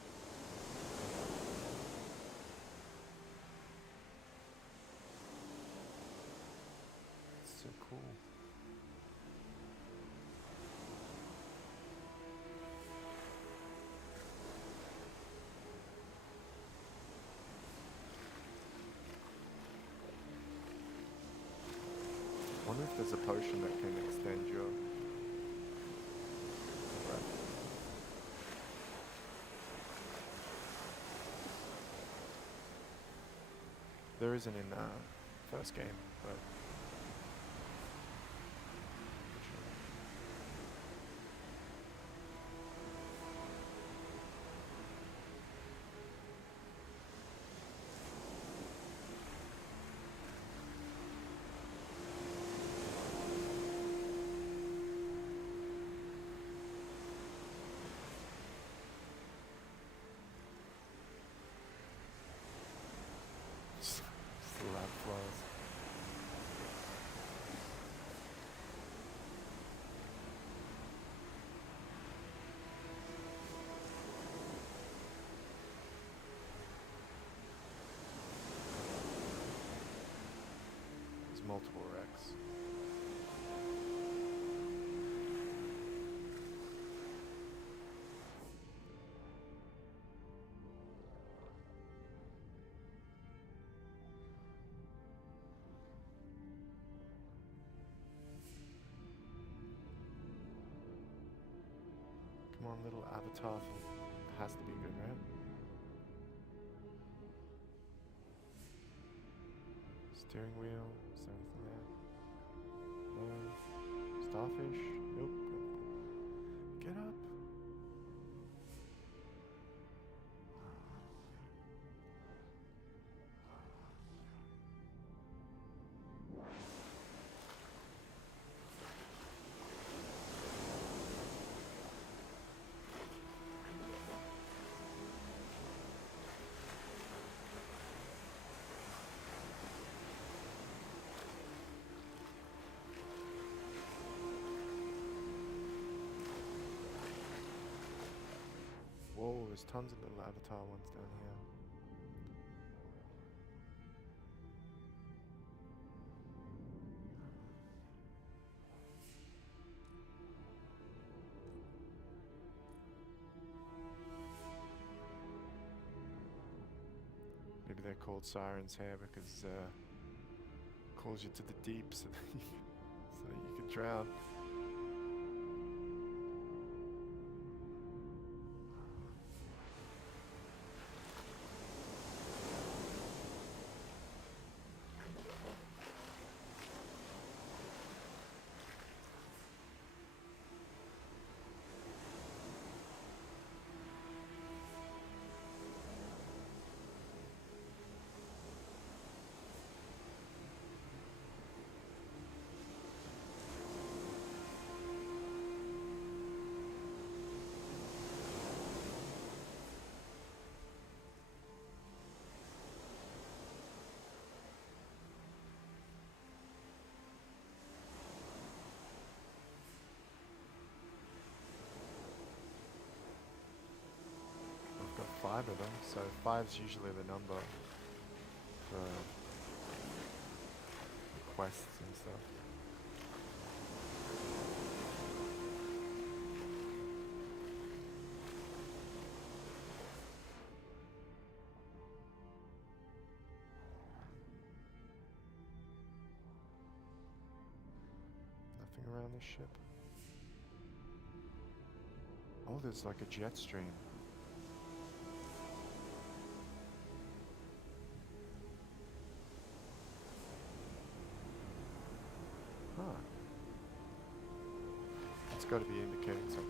wonder if there's a potion that can extend your breath. There isn't in first game, but just the lab flows. There's multiple wrecks. Come on, little avatar thing. Has to be good, right? Steering wheel. Is there anything there? No. Starfish? Nope. Get up. Whoa, there's tons of little avatar ones down here. Maybe they're called sirens here because calls you to the deep so that you can drown. I've got 5 of them, so 5's usually the number for quests and stuff. Nothing around this ship. Oh, there's like a jet stream. Huh. It's got to be indicating something.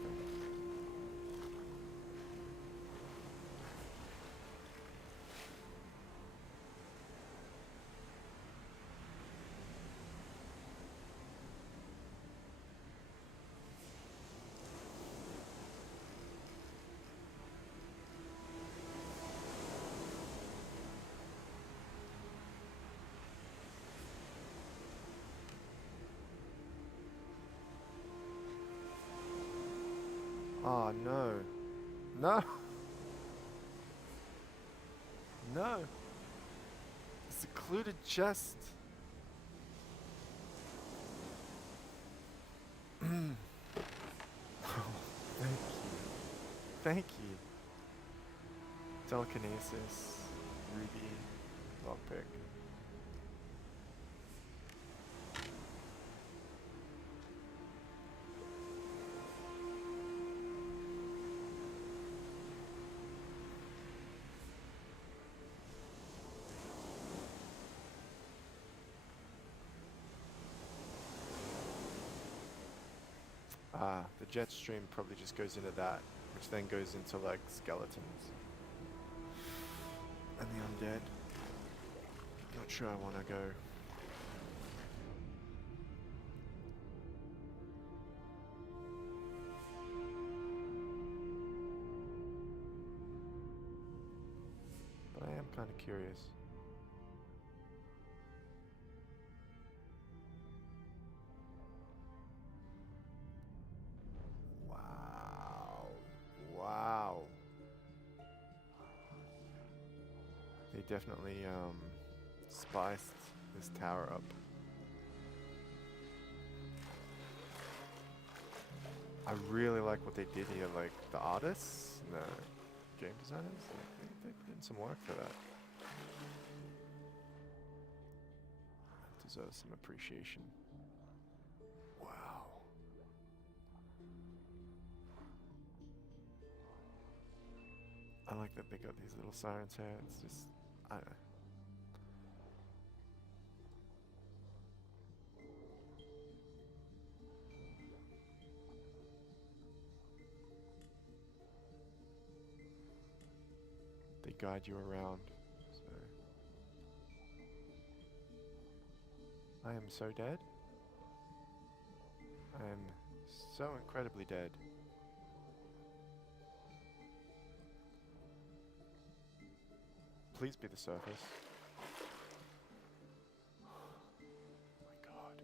Oh no. No! No! Secluded chest! Thank you. Thank you. Telekinesis, Ruby, lockpick. The jet stream probably just goes into that, which then goes into like skeletons and the undead. Not sure I want to go. But I am kind of curious. Wow. Wow. They definitely spiced this tower up. I really like what they did here, like the artists and the game designers, they put in some work for that. That deserves some appreciation. Wow. I like that they got these little sirens here. It's just, I don't know. They guide you around. So I am so dead. I am so incredibly dead. Please be the surface. Oh my god.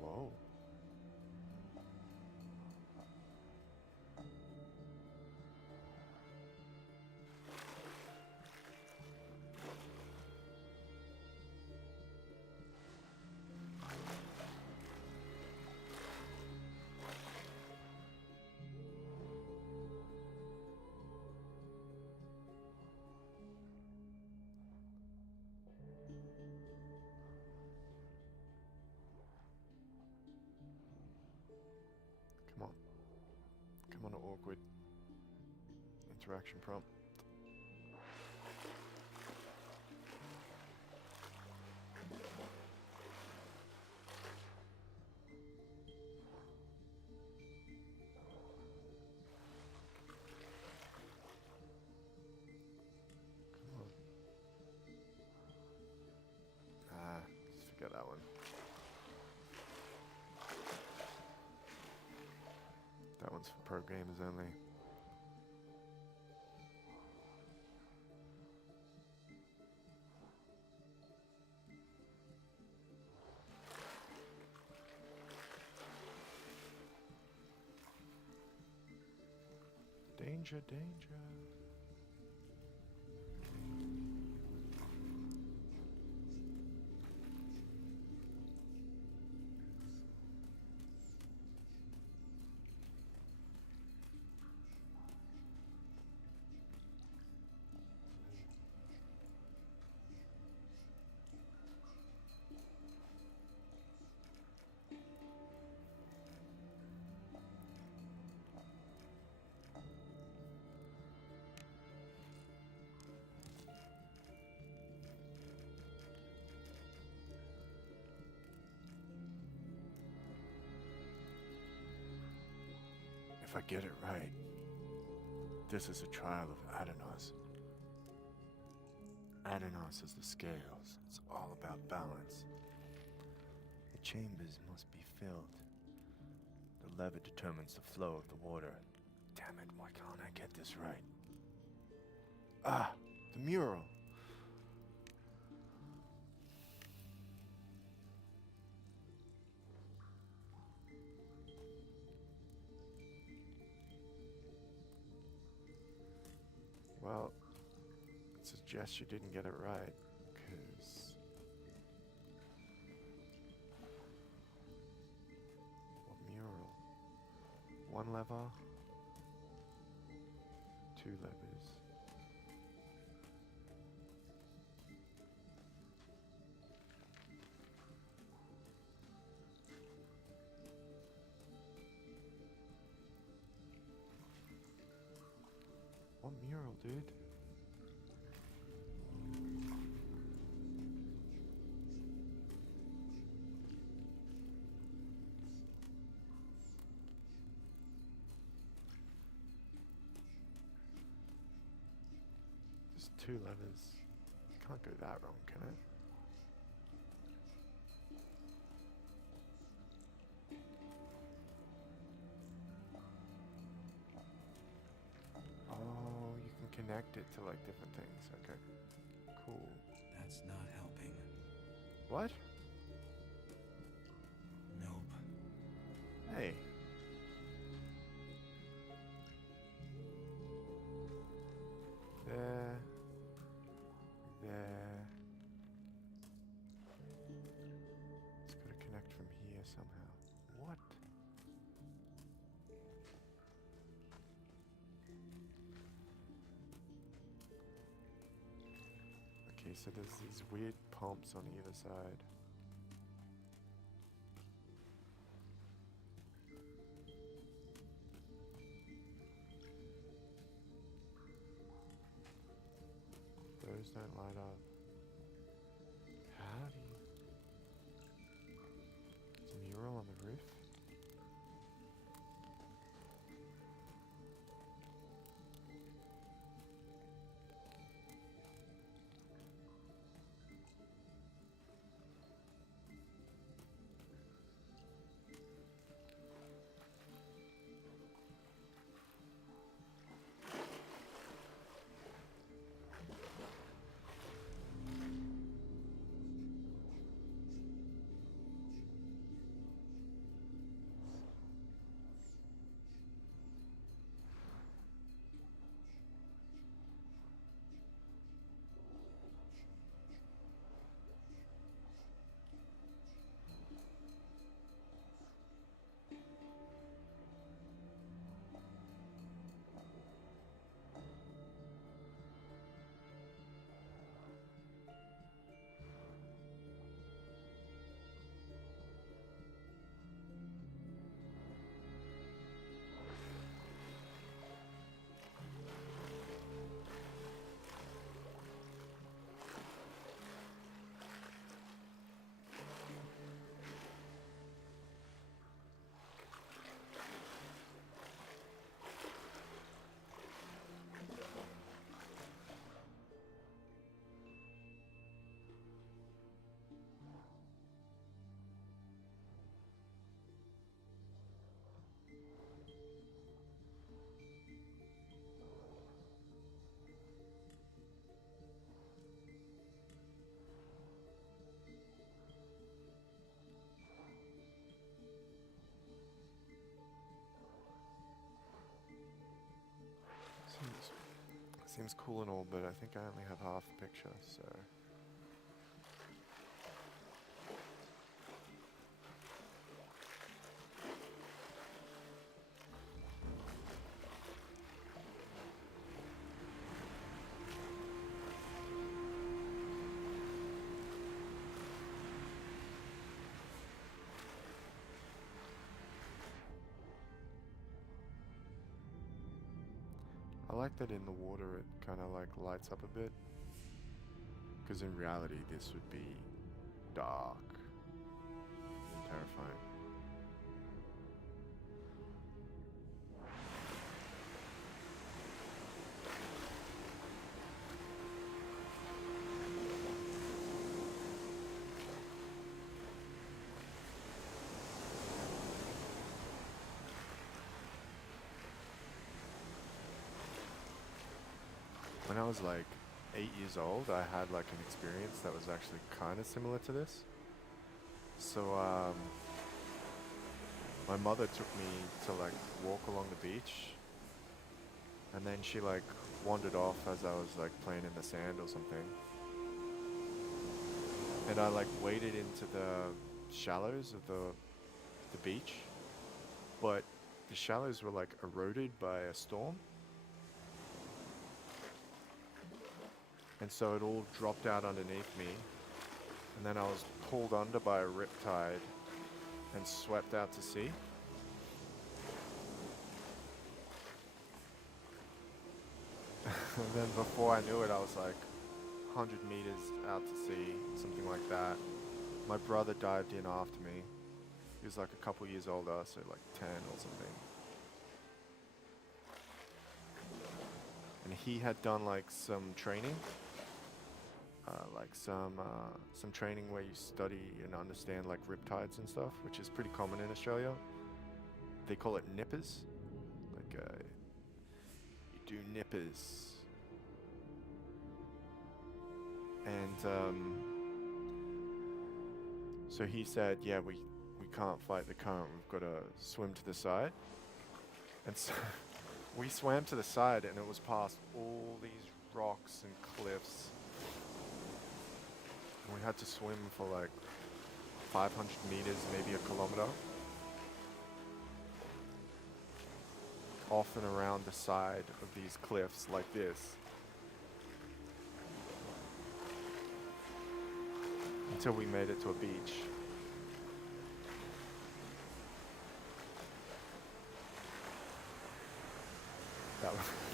Whoa. Come on. Come on, awkward interaction prompt. Come on. Just forget that one. That one's for pro gamers only. Danger, danger. If I get it right, this is a trial of Adanos. Adanos is the scales. It's all about balance. The chambers must be filled. The lever determines the flow of the water. Damn it, why can't I get this right? Ah, the mural. Well, it suggests you didn't get it right, because... What mural? One lever. Two levers. What mural, dude? There's two levers. Can't go that wrong, can it? Oh, you can connect it to like different things. Okay. Cool. That's not helping. What? Nope. Hey. There. There. It's gotta connect from here somehow. What? Okay, so there's these weird pumps on either side. Those don't light up. How do you... There's a mural on the roof? Seems cool and all, but I think I only have half the picture, so... I like that in the water it kind of like lights up a bit. Because in reality this would be dark. Terrifying. When I was like 8 years old, I had like an experience that was actually kind of similar to this. So my mother took me to like walk along the beach, and then she like wandered off as I was like playing in the sand or something. And I like waded into the shallows of the beach, but the shallows were like eroded by a storm. And so it all dropped out underneath me. And then I was pulled under by a riptide and swept out to sea. And then before I knew it, I was like 100 meters out to sea, something like that. My brother dived in after me. He was like a couple years older, so like 10 or something. And he had done like some training, some training where you study and understand like riptides and stuff, which is pretty common in Australia. They call it nippers. Like you do nippers. And so he said, yeah, we can't fight the current, we've got to swim to the side. And so we swam to the side, and it was past all these rocks and cliffs. And we had to swim for like 500 meters, maybe a kilometer, off and around the side of these cliffs like this, until we made it to a beach.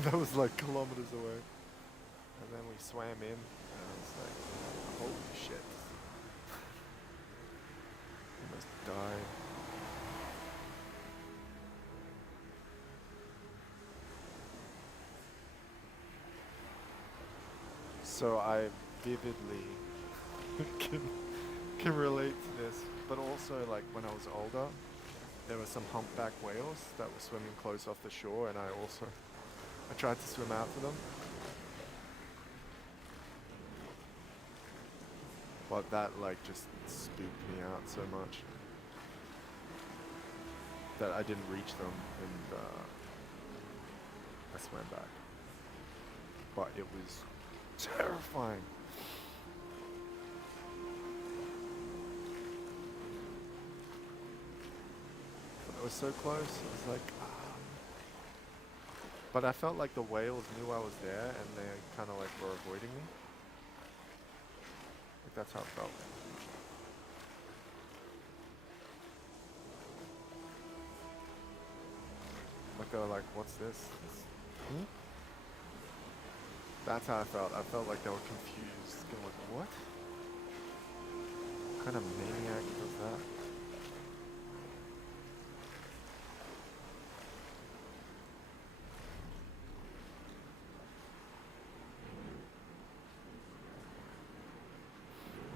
That was like kilometers away. And then we swam in, and I was like, holy shit. Almost died. So I vividly can relate to this, but also like when I was older, there were some humpback whales that were swimming close off the shore, and I tried to swim out to them. But that like just spooked me out so much that I didn't reach them, and I swam back. But it was terrifying. But it was so close. It was like, But I felt like the whales knew I was there, and they kind of like were avoiding me. Like that's how it felt. Like they were like, what's this? That's how I felt. I felt like they were confused. They were like, what? What kind of maniac does that?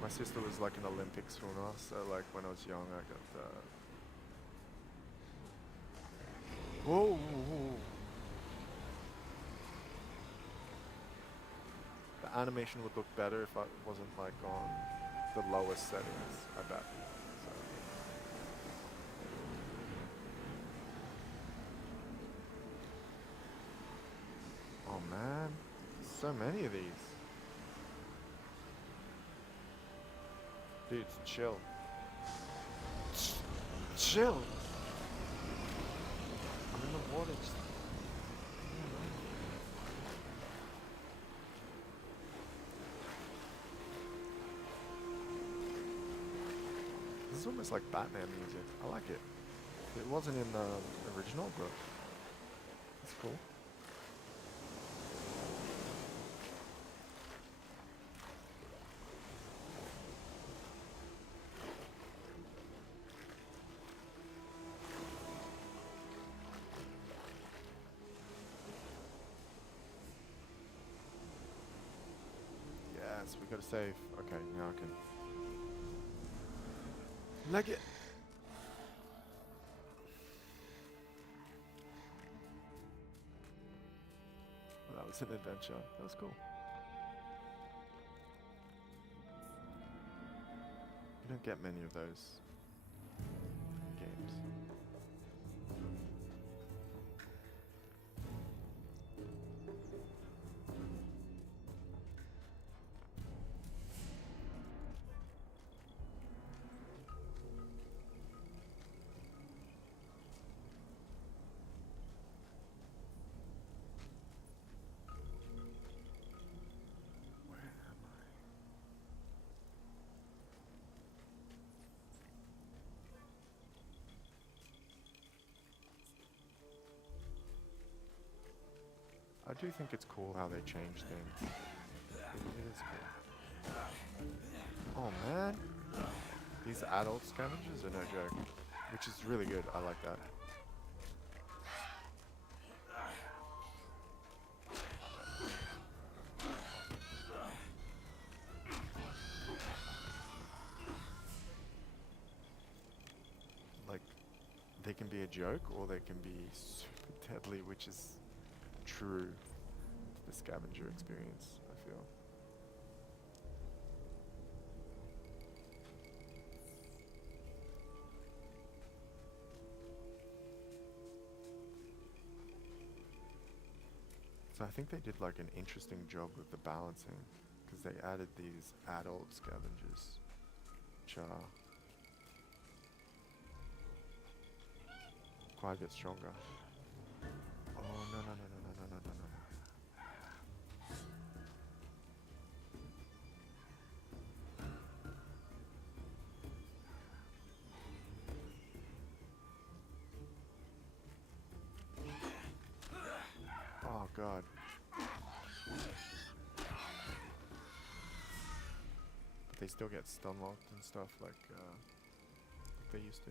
My sister was like an Olympic swimmer, so like when I was young I got whoa, whoa. The animation would look better if I wasn't like on the lowest settings, I bet. So. Oh man, so many of these. Dude, chill. Chill! I'm in the water. This is almost like Batman music. I like it. It wasn't in the original, but it's cool. Yes, we gotta save. Okay, now I can leg it. Well, that was an adventure. That was cool. You don't get many of those games. do think it's cool how they change things. It is cool. Oh man, these adult scavengers are no joke, which is really good. I like that. Like, they can be a joke or they can be super deadly, which is true to the scavenger experience, I feel. So I think they did like an interesting job with the balancing, because they added these adult scavengers, which are quite a bit stronger. Oh no no no no no no no no no. Oh god. But they still get stun locked and stuff like they used to.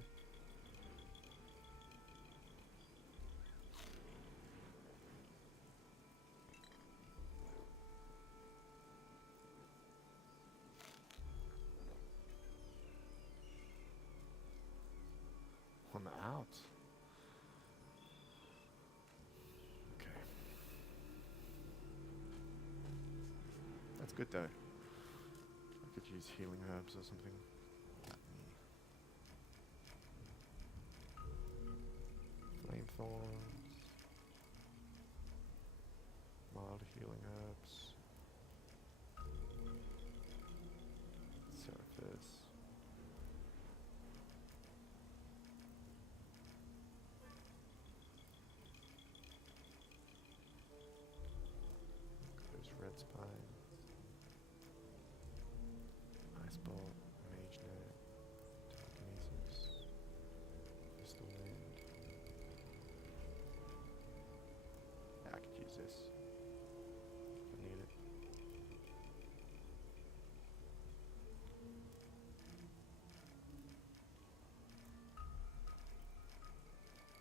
I'm out. Okay. That's good though. I could use healing herbs or something. Flame thorns. Mild healing herbs. Surface. There's red spine. Ice bolt. Mage net. Telekinesis. Crystal wind. Yeah, I could use this. I need it.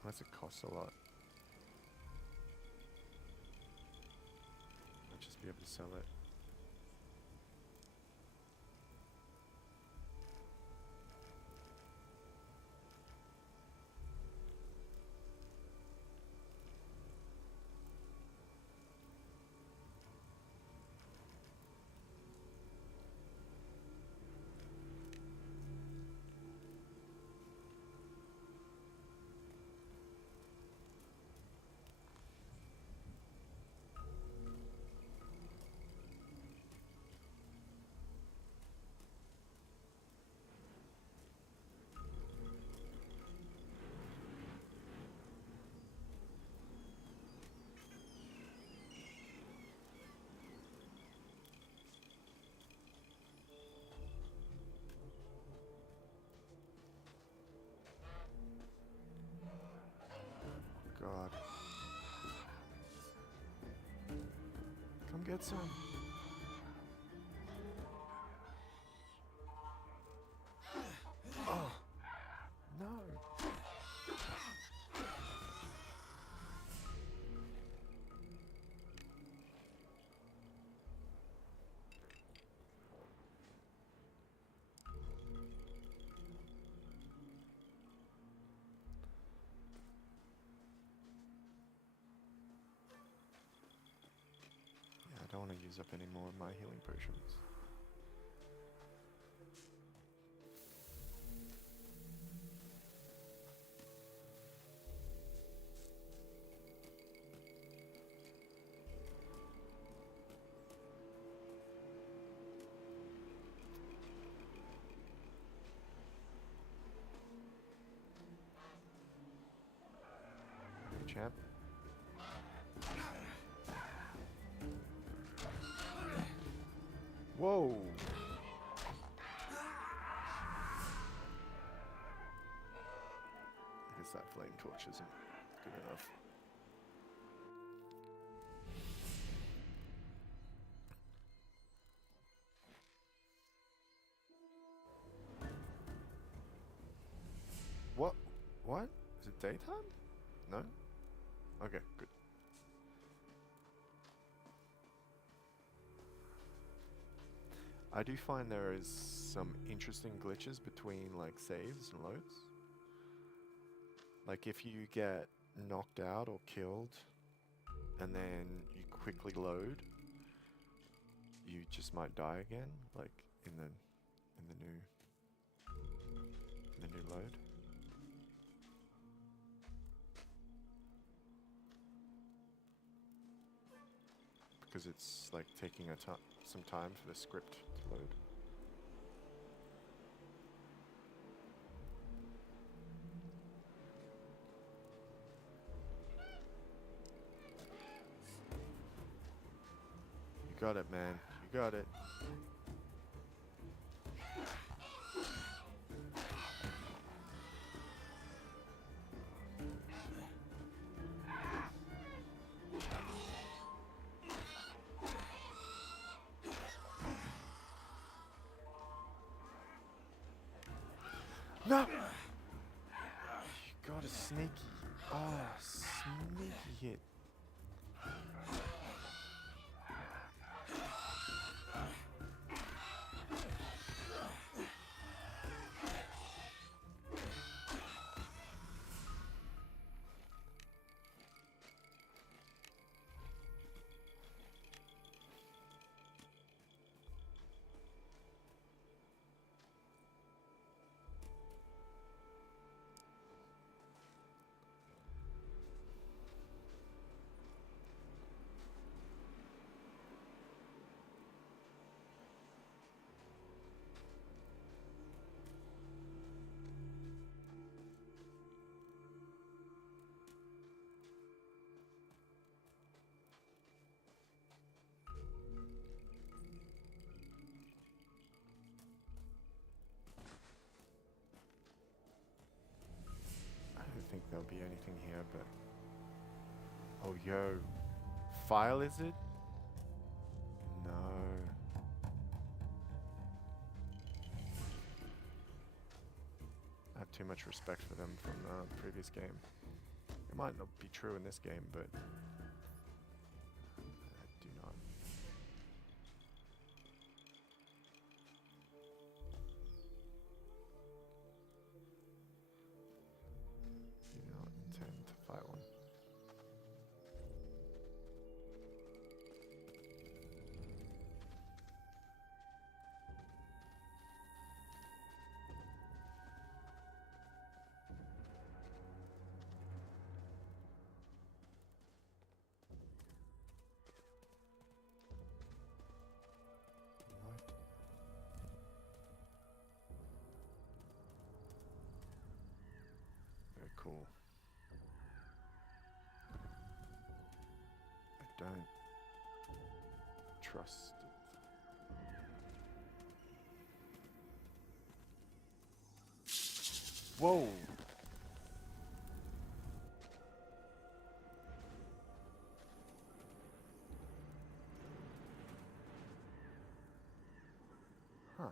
Unless it costs a lot. I'll just be able to sell it. God. Come get some. Oh. No. Yeah, I don't want to use up any more of my healing potions. Hey, champ. Whoa! I guess that flame torch isn't good enough. daytime? No? Okay, good. I do find there is some interesting glitches between like saves and loads. Like if you get knocked out or killed and then you quickly load, you just might die again, like in the new load. Because it's like taking some time for the script to load. You got it, man. You got it. No! You got a sneaky. Oh, sneaky hit. I don't think there'll be anything here, but... Oh, yo. Fire lizard? No. I have too much respect for them from the previous game. It might not be true in this game, but... I do not. Do not intend to fight one. What? Very cool. I don't trust it. Whoa! Huh.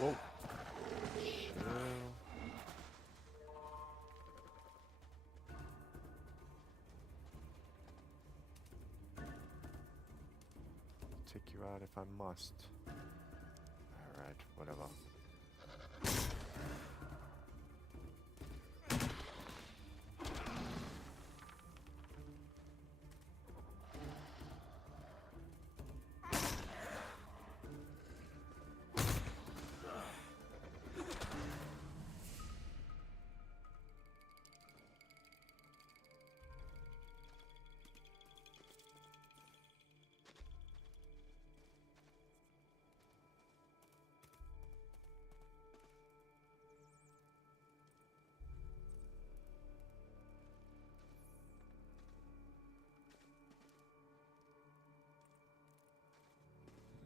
Whoa. Chill. Take you out if I must. Alright, whatever.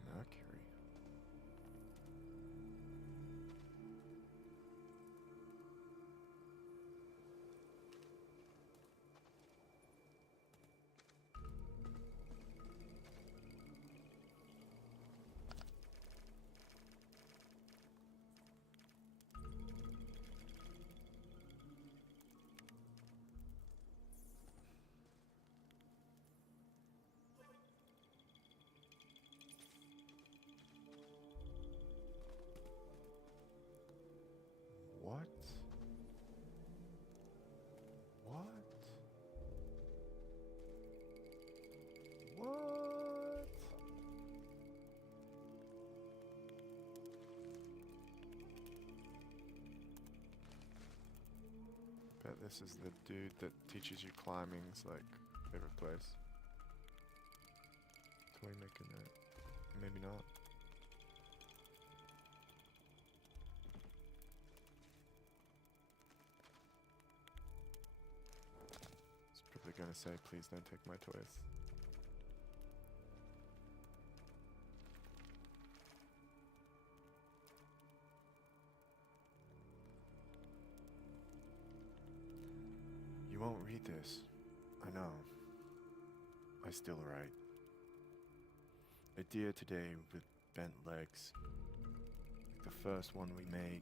Mercury. What? What? What? Bet this is the dude that teaches you climbing's like favorite place. Can we make a note? Maybe not. It's probably gonna say, please don't take my toys. You won't read this. I know. I still write. A deer today with bent legs. Like the first one we made.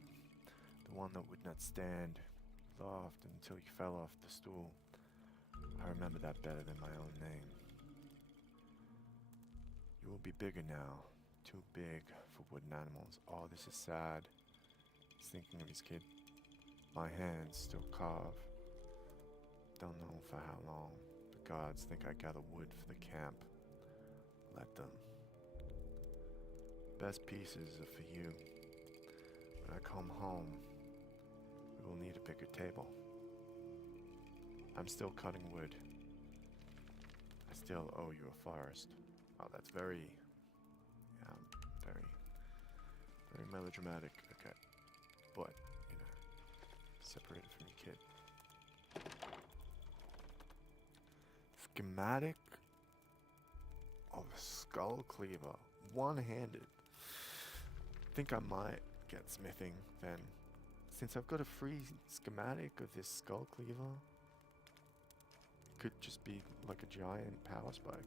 The one that would not stand. Laughed until you fell off the stool. I remember that better than my own name. You will be bigger now. Too big for wooden animals. Oh, this is sad. He's thinking of his kid. My hands still carve. Don't know for how long. The gods think I gather wood for the camp. Let them. Best pieces are for you. When I come home, we will need a bigger table. I'm still cutting wood. I still owe you a forest. Oh, that's very, very melodramatic. Okay, but you know, separated from your kid. Schematic of a skull cleaver, one-handed. Think I might get smithing then, since I've got a free schematic of this skull cleaver. It could just be like a giant power spike.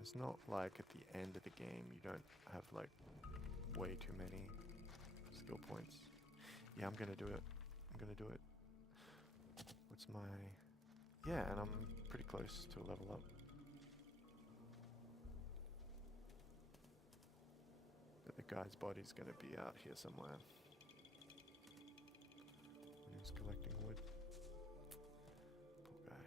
It's not like at the end of the game you don't have like way too many skill points. Yeah, I'm gonna do it. I'm gonna do it. What's my... Yeah, and I'm pretty close to a level up. But the guy's body's gonna be out here somewhere. When he's collecting wood. Poor guy.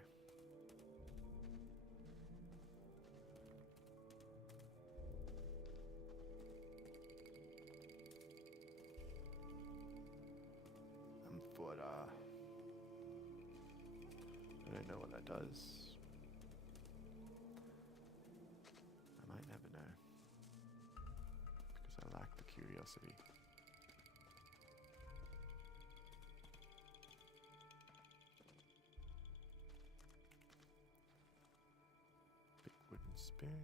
But I don't know what that does. I might never know. Because I lack the curiosity. Big wooden spoon.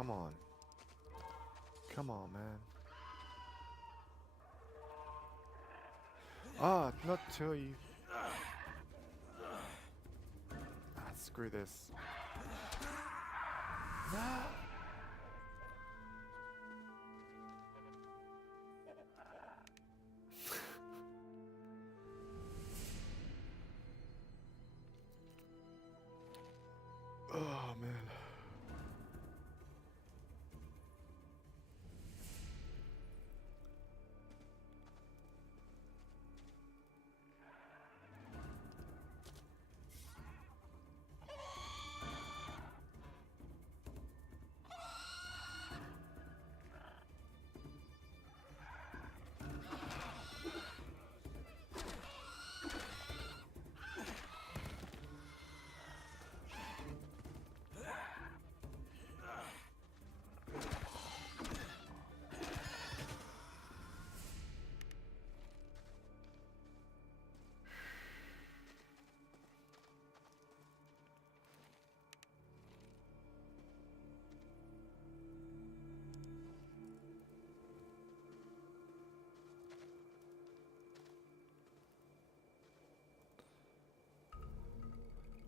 Come on. Come on, man. Ah, not till you. Ah, screw this. Oh, man.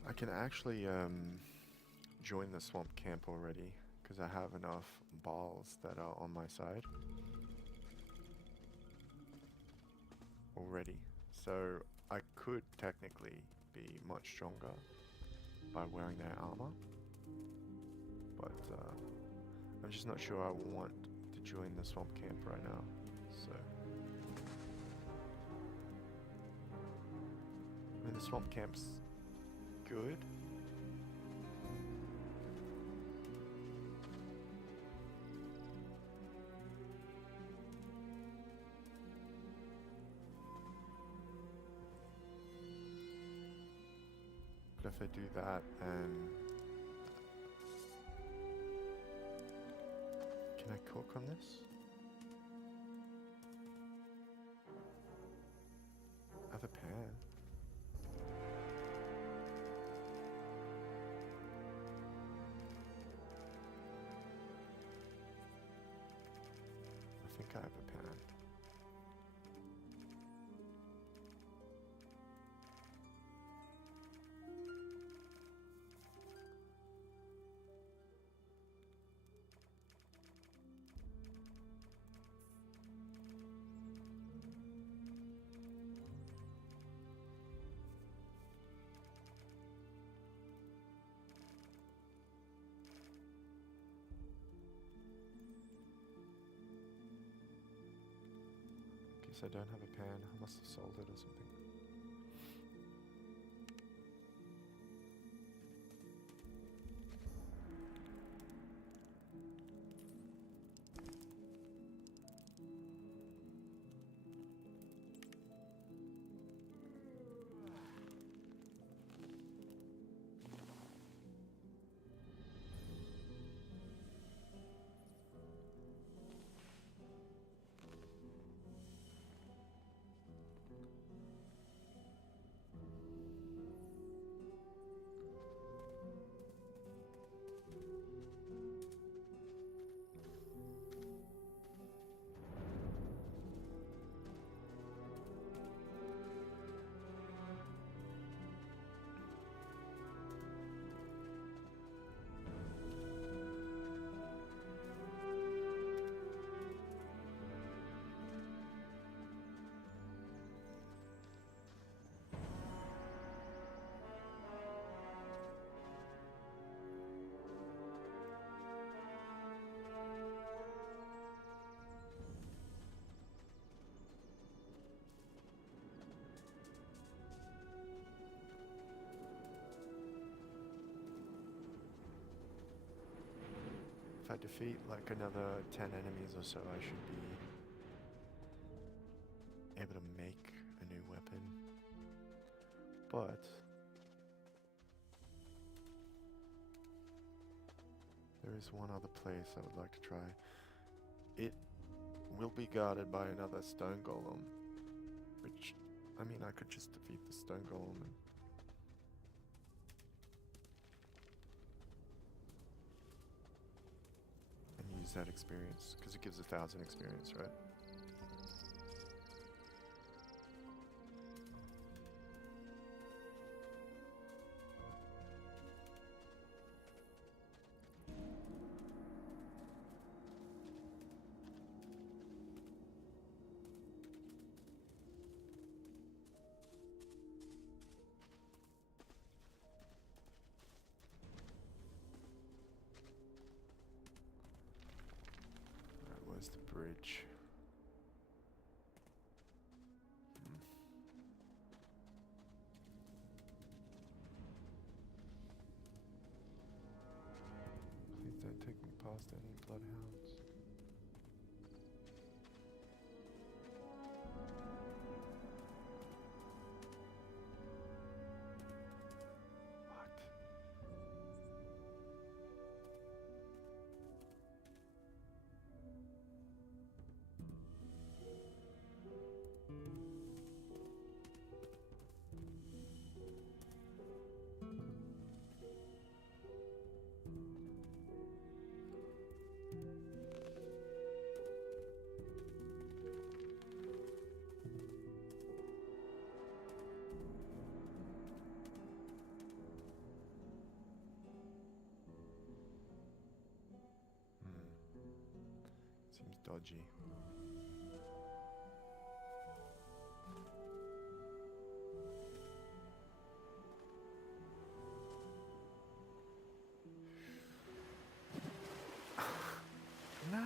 I can actually join the swamp camp already because I have enough balls that are on my side already. So I could technically be much stronger by wearing their armor, but I'm just not sure I want to join the swamp camp right now. So I mean, the swamp camp's good. But if I do that, and can I cook on this? I have a pan. I think I have a pan. Guess I don't have a pan. I must have sold it or something. If I defeat like another 10 enemies or so, I should be able to make a new weapon. But there is one other place I would like to try. It will be guarded by another stone golem, which, I mean, I could just defeat the stone golem and use that experience because it gives 1,000 experience, right? Alright, where's the bridge? Please don't take me past any bloodhounds. What? Seems dodgy. No.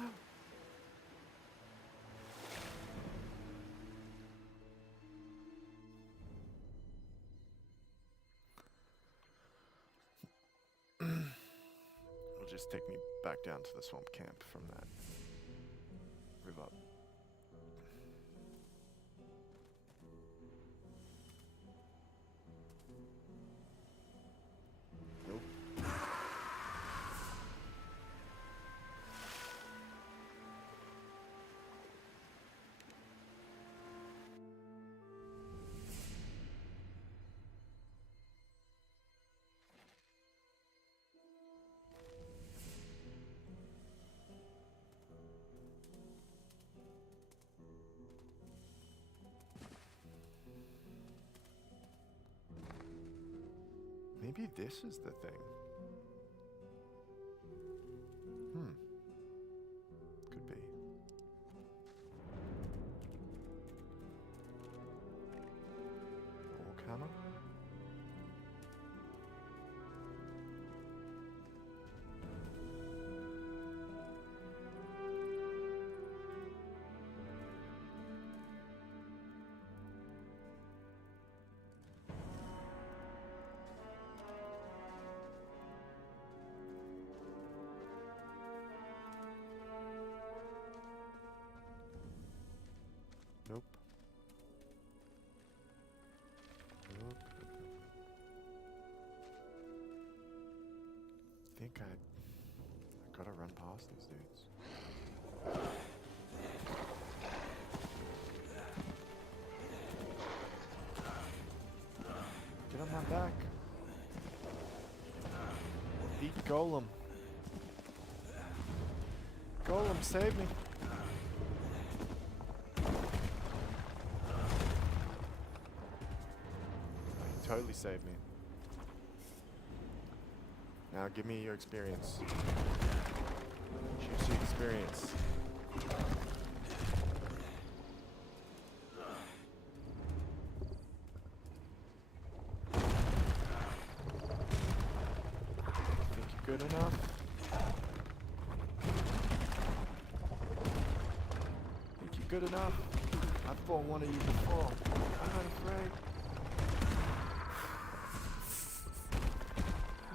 It'll just take me back down to the swamp camp from that river. Nope. Maybe this is the thing. Could be. Orc hammer? Nope. Nope. I think I gotta run past these dudes. Get on my back. Eat Golem. Golem, save me. Totally saved me. Now give me your experience. Juicy experience. Think you're good enough? Think you're good enough? I've fought one of you before. I'm not afraid.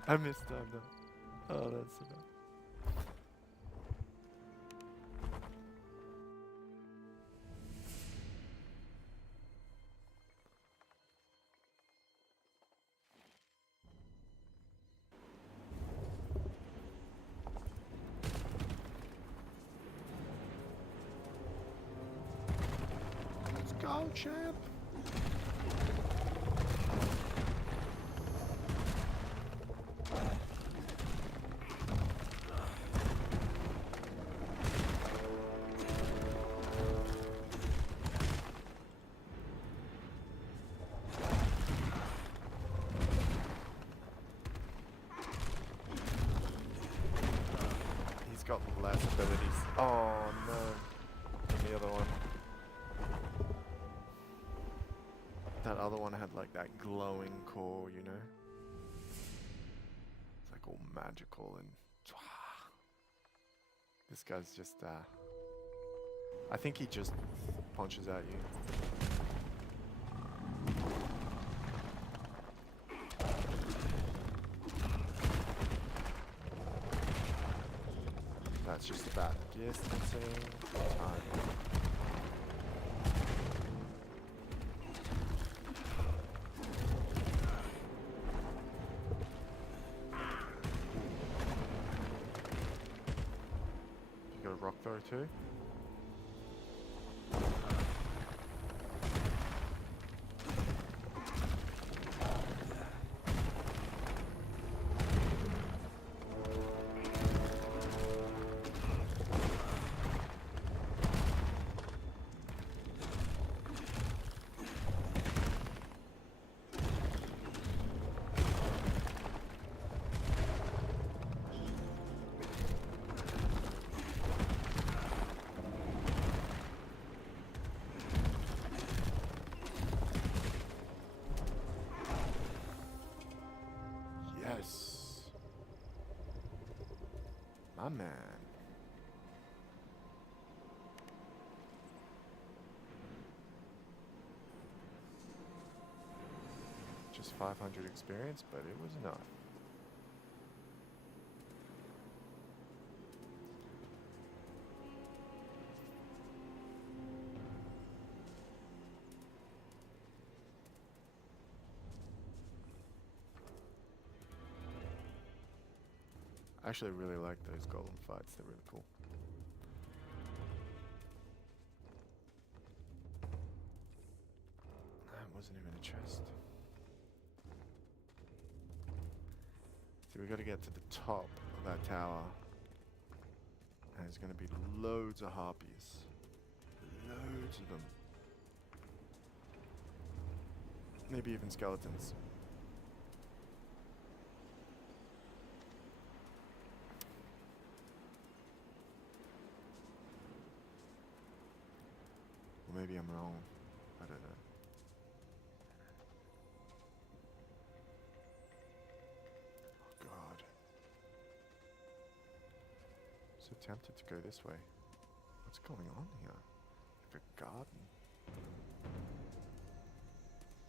I missed time though. Oh, that's enough. Let's go, champ. abilities. Oh no. And the other one. That other one had like that glowing core, you know? It's like all magical and... This guy's just, I think he just punches at you. That's just about distancing, timing. You got a rock throw too? Yes. My man. Just 500 experience, but it was enough. I actually really like those golem fights, they're really cool. That wasn't even a chest. So we gotta get to the top of that tower. And there's gonna be loads of harpies. Loads of them. Maybe even skeletons. Or maybe I'm wrong. I don't know. Oh god. So tempted to go this way. What's going on here? Like a garden.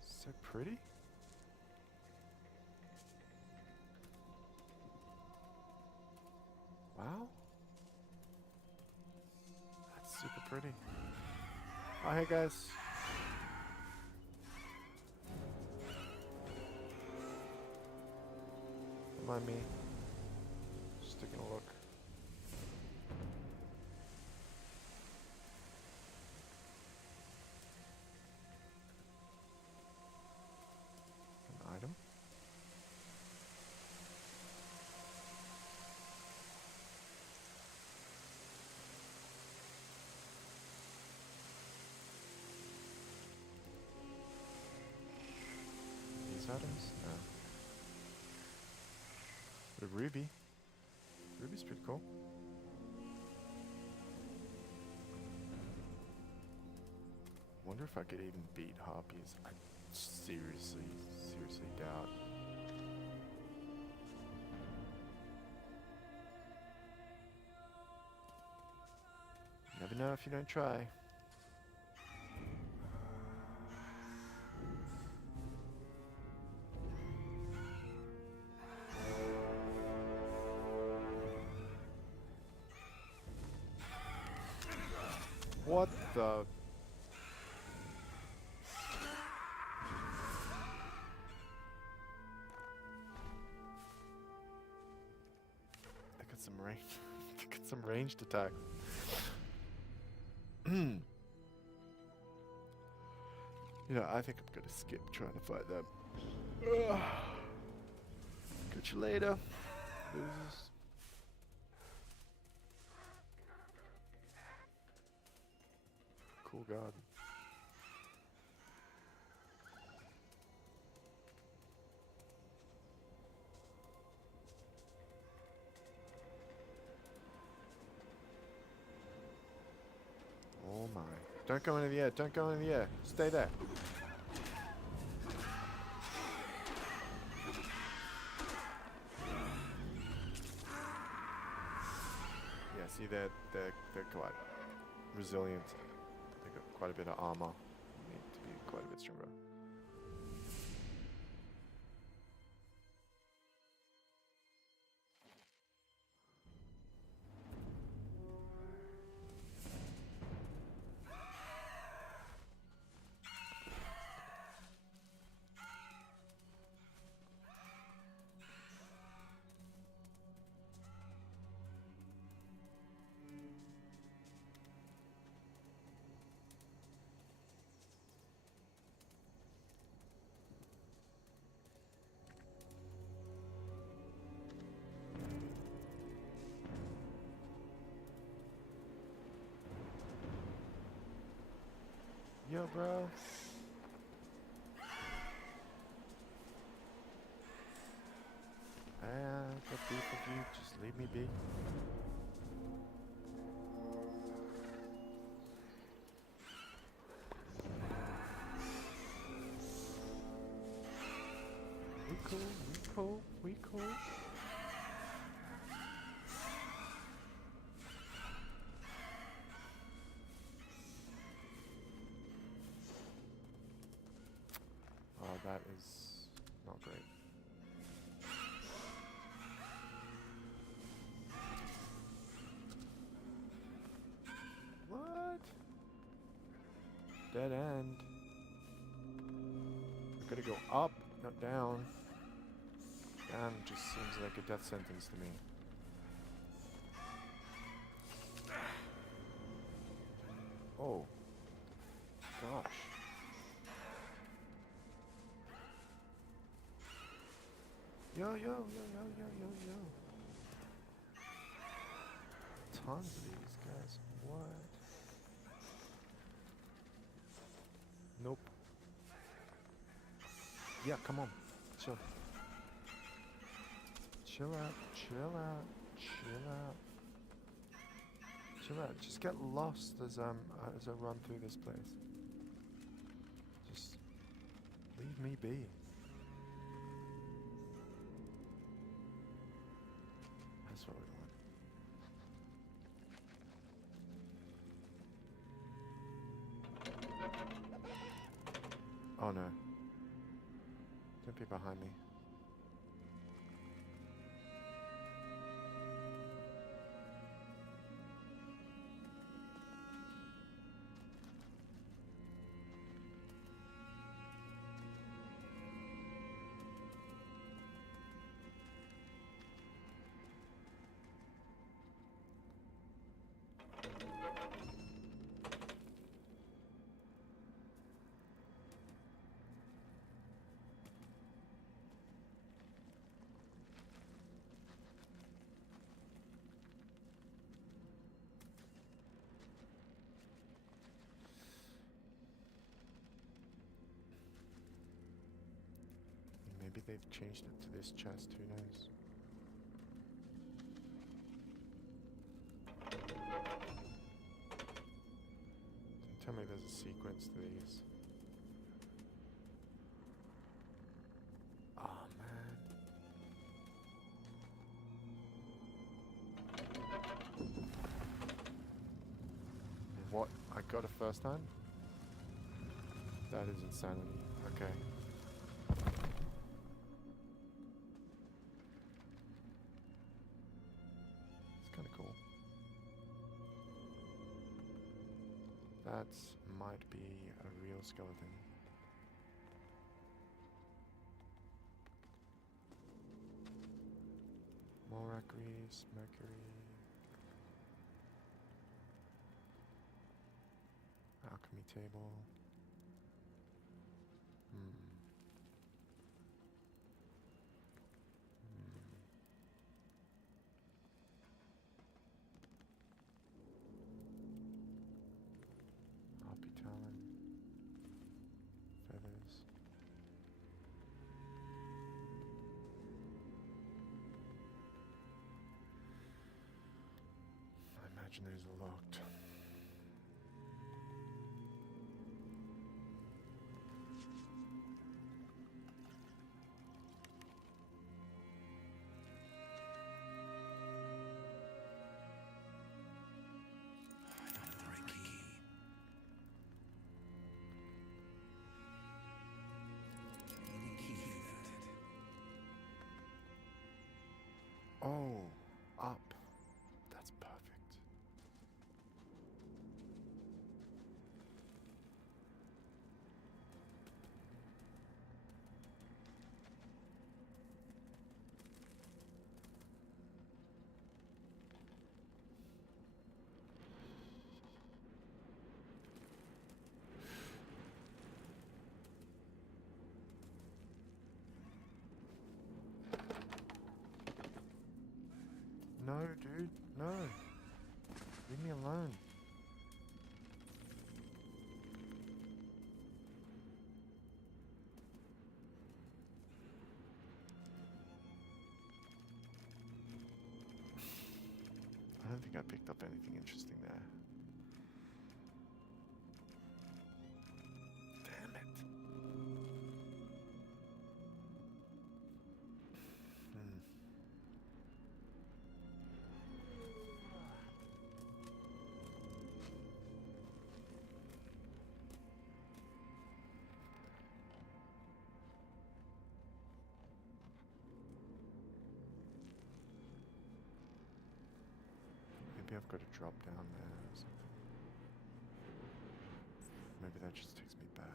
So pretty. Wow. That's super pretty. Oh, hey guys. Don't mind me. Just taking a look. An item. These items? No. But a ruby. Ruby's pretty cool. Wonder if I could even beat harpies. I seriously doubt. Never know if you don't try. What the? I got some range. I got some ranged attacks. Yeah, I think I'm gonna skip trying to fight them. Catch you later, losers. Cool garden. Don't go into the air. Don't go into the air. Stay there. Yeah, see, they're quite resilient. They've got quite a bit of armor. Need to be quite a bit stronger. Yo, bro. Got beef with you. Just leave me be. We cool. We cool. We cool. Oh, that is not great. What? Dead end. I gotta go up, not down. Down just seems like a death sentence to me. Oh. Gosh. Yo, yo, yo, yo, yo, yo, yo. Tons of these guys. What? Nope. Yeah, come on. Chill. Chill out, chill out, chill out. Chill out. Just get lost as I run through this place. Just leave me be. That's what we want. Oh no. Don't be behind me. Maybe they've changed it to this chest, who knows? Don't tell me there's a sequence to these. Oh man. What? I got it first time? That is insanity. Okay. That might be a real skeleton. Moracries, Mercury. Alchemy table. Harpy talon. Feathers. I imagine these are locked. Oh, up. That's perfect. No, dude, no. Leave me alone. I don't think I picked up anything interesting there. Damn it. Maybe I've got to drop down there or something. Maybe that just takes me back.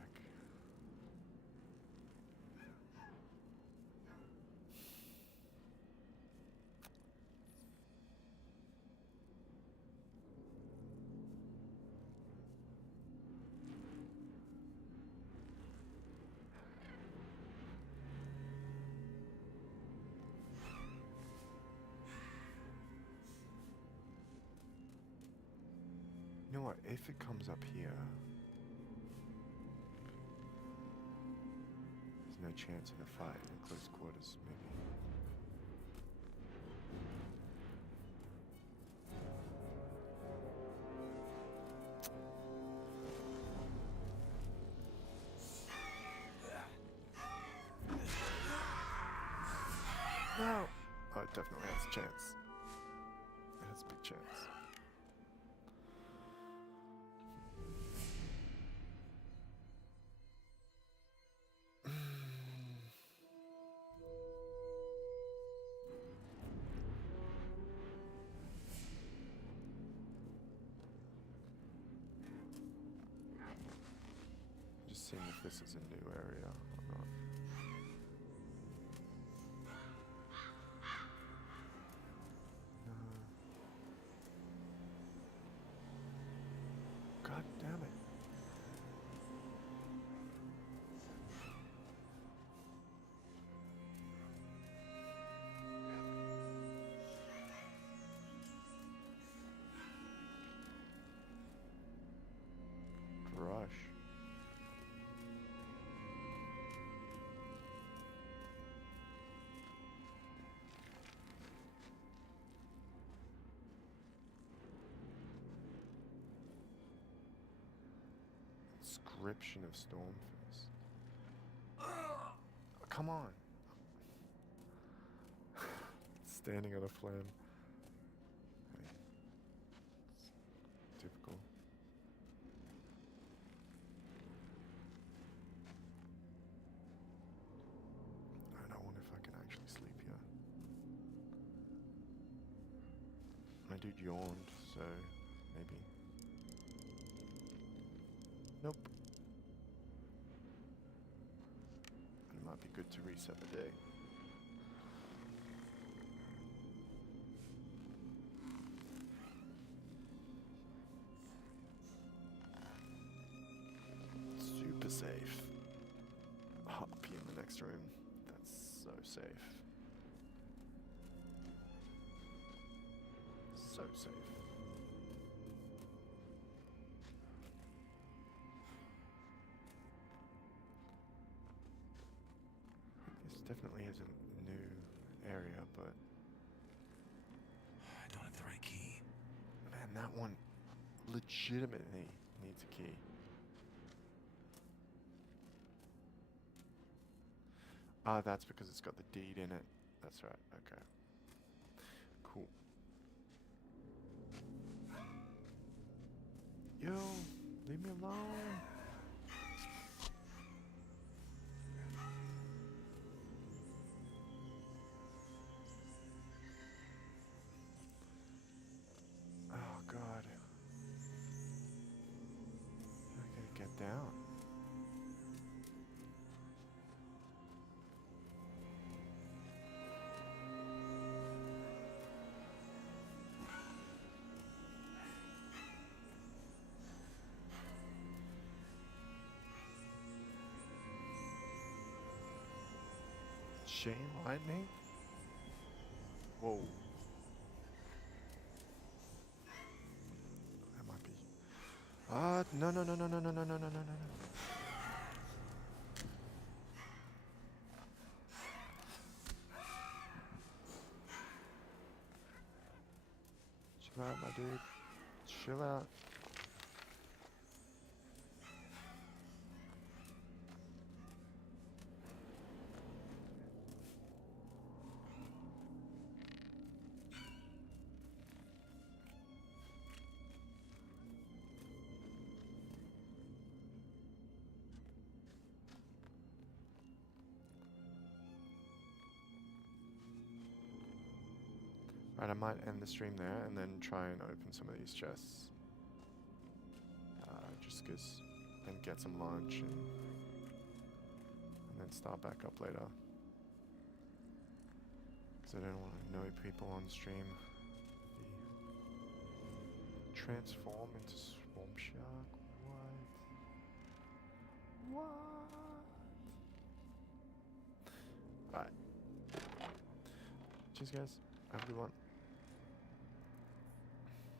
You know what, if it comes up here, there's no chance in a fight in close quarters, maybe. No! Oh, it definitely has a chance. It has a big chance. Just seeing if this is a new area or not. No. God damn it. Rush. Inscription of Stormfist. Oh, come on. Standing on a flame. Hey. It's typical. I don't wonder if I can actually sleep here. My dude yawned, so maybe. Nope. It might be good to reset the day. Super safe. Up here in the next room. That's so safe. So safe. This definitely is a new area, but I don't have the right key. man, that one legitimately needs a key. Ah, that's because it's got the deed in it. That's right, okay. Cool. Yo, leave me alone. Chain lightning? Whoa. That might be. No, no, no, no, no, no, no, no, no, no, no, no. Chill out, my dude. Chill out. Right, I might end the stream there and then try and open some of these chests. Just because then get some lunch and then start back up later. Because I don't want to annoy people on stream. Transform into Swamp Shark? What? What? Alright. Cheers guys. Have a good one.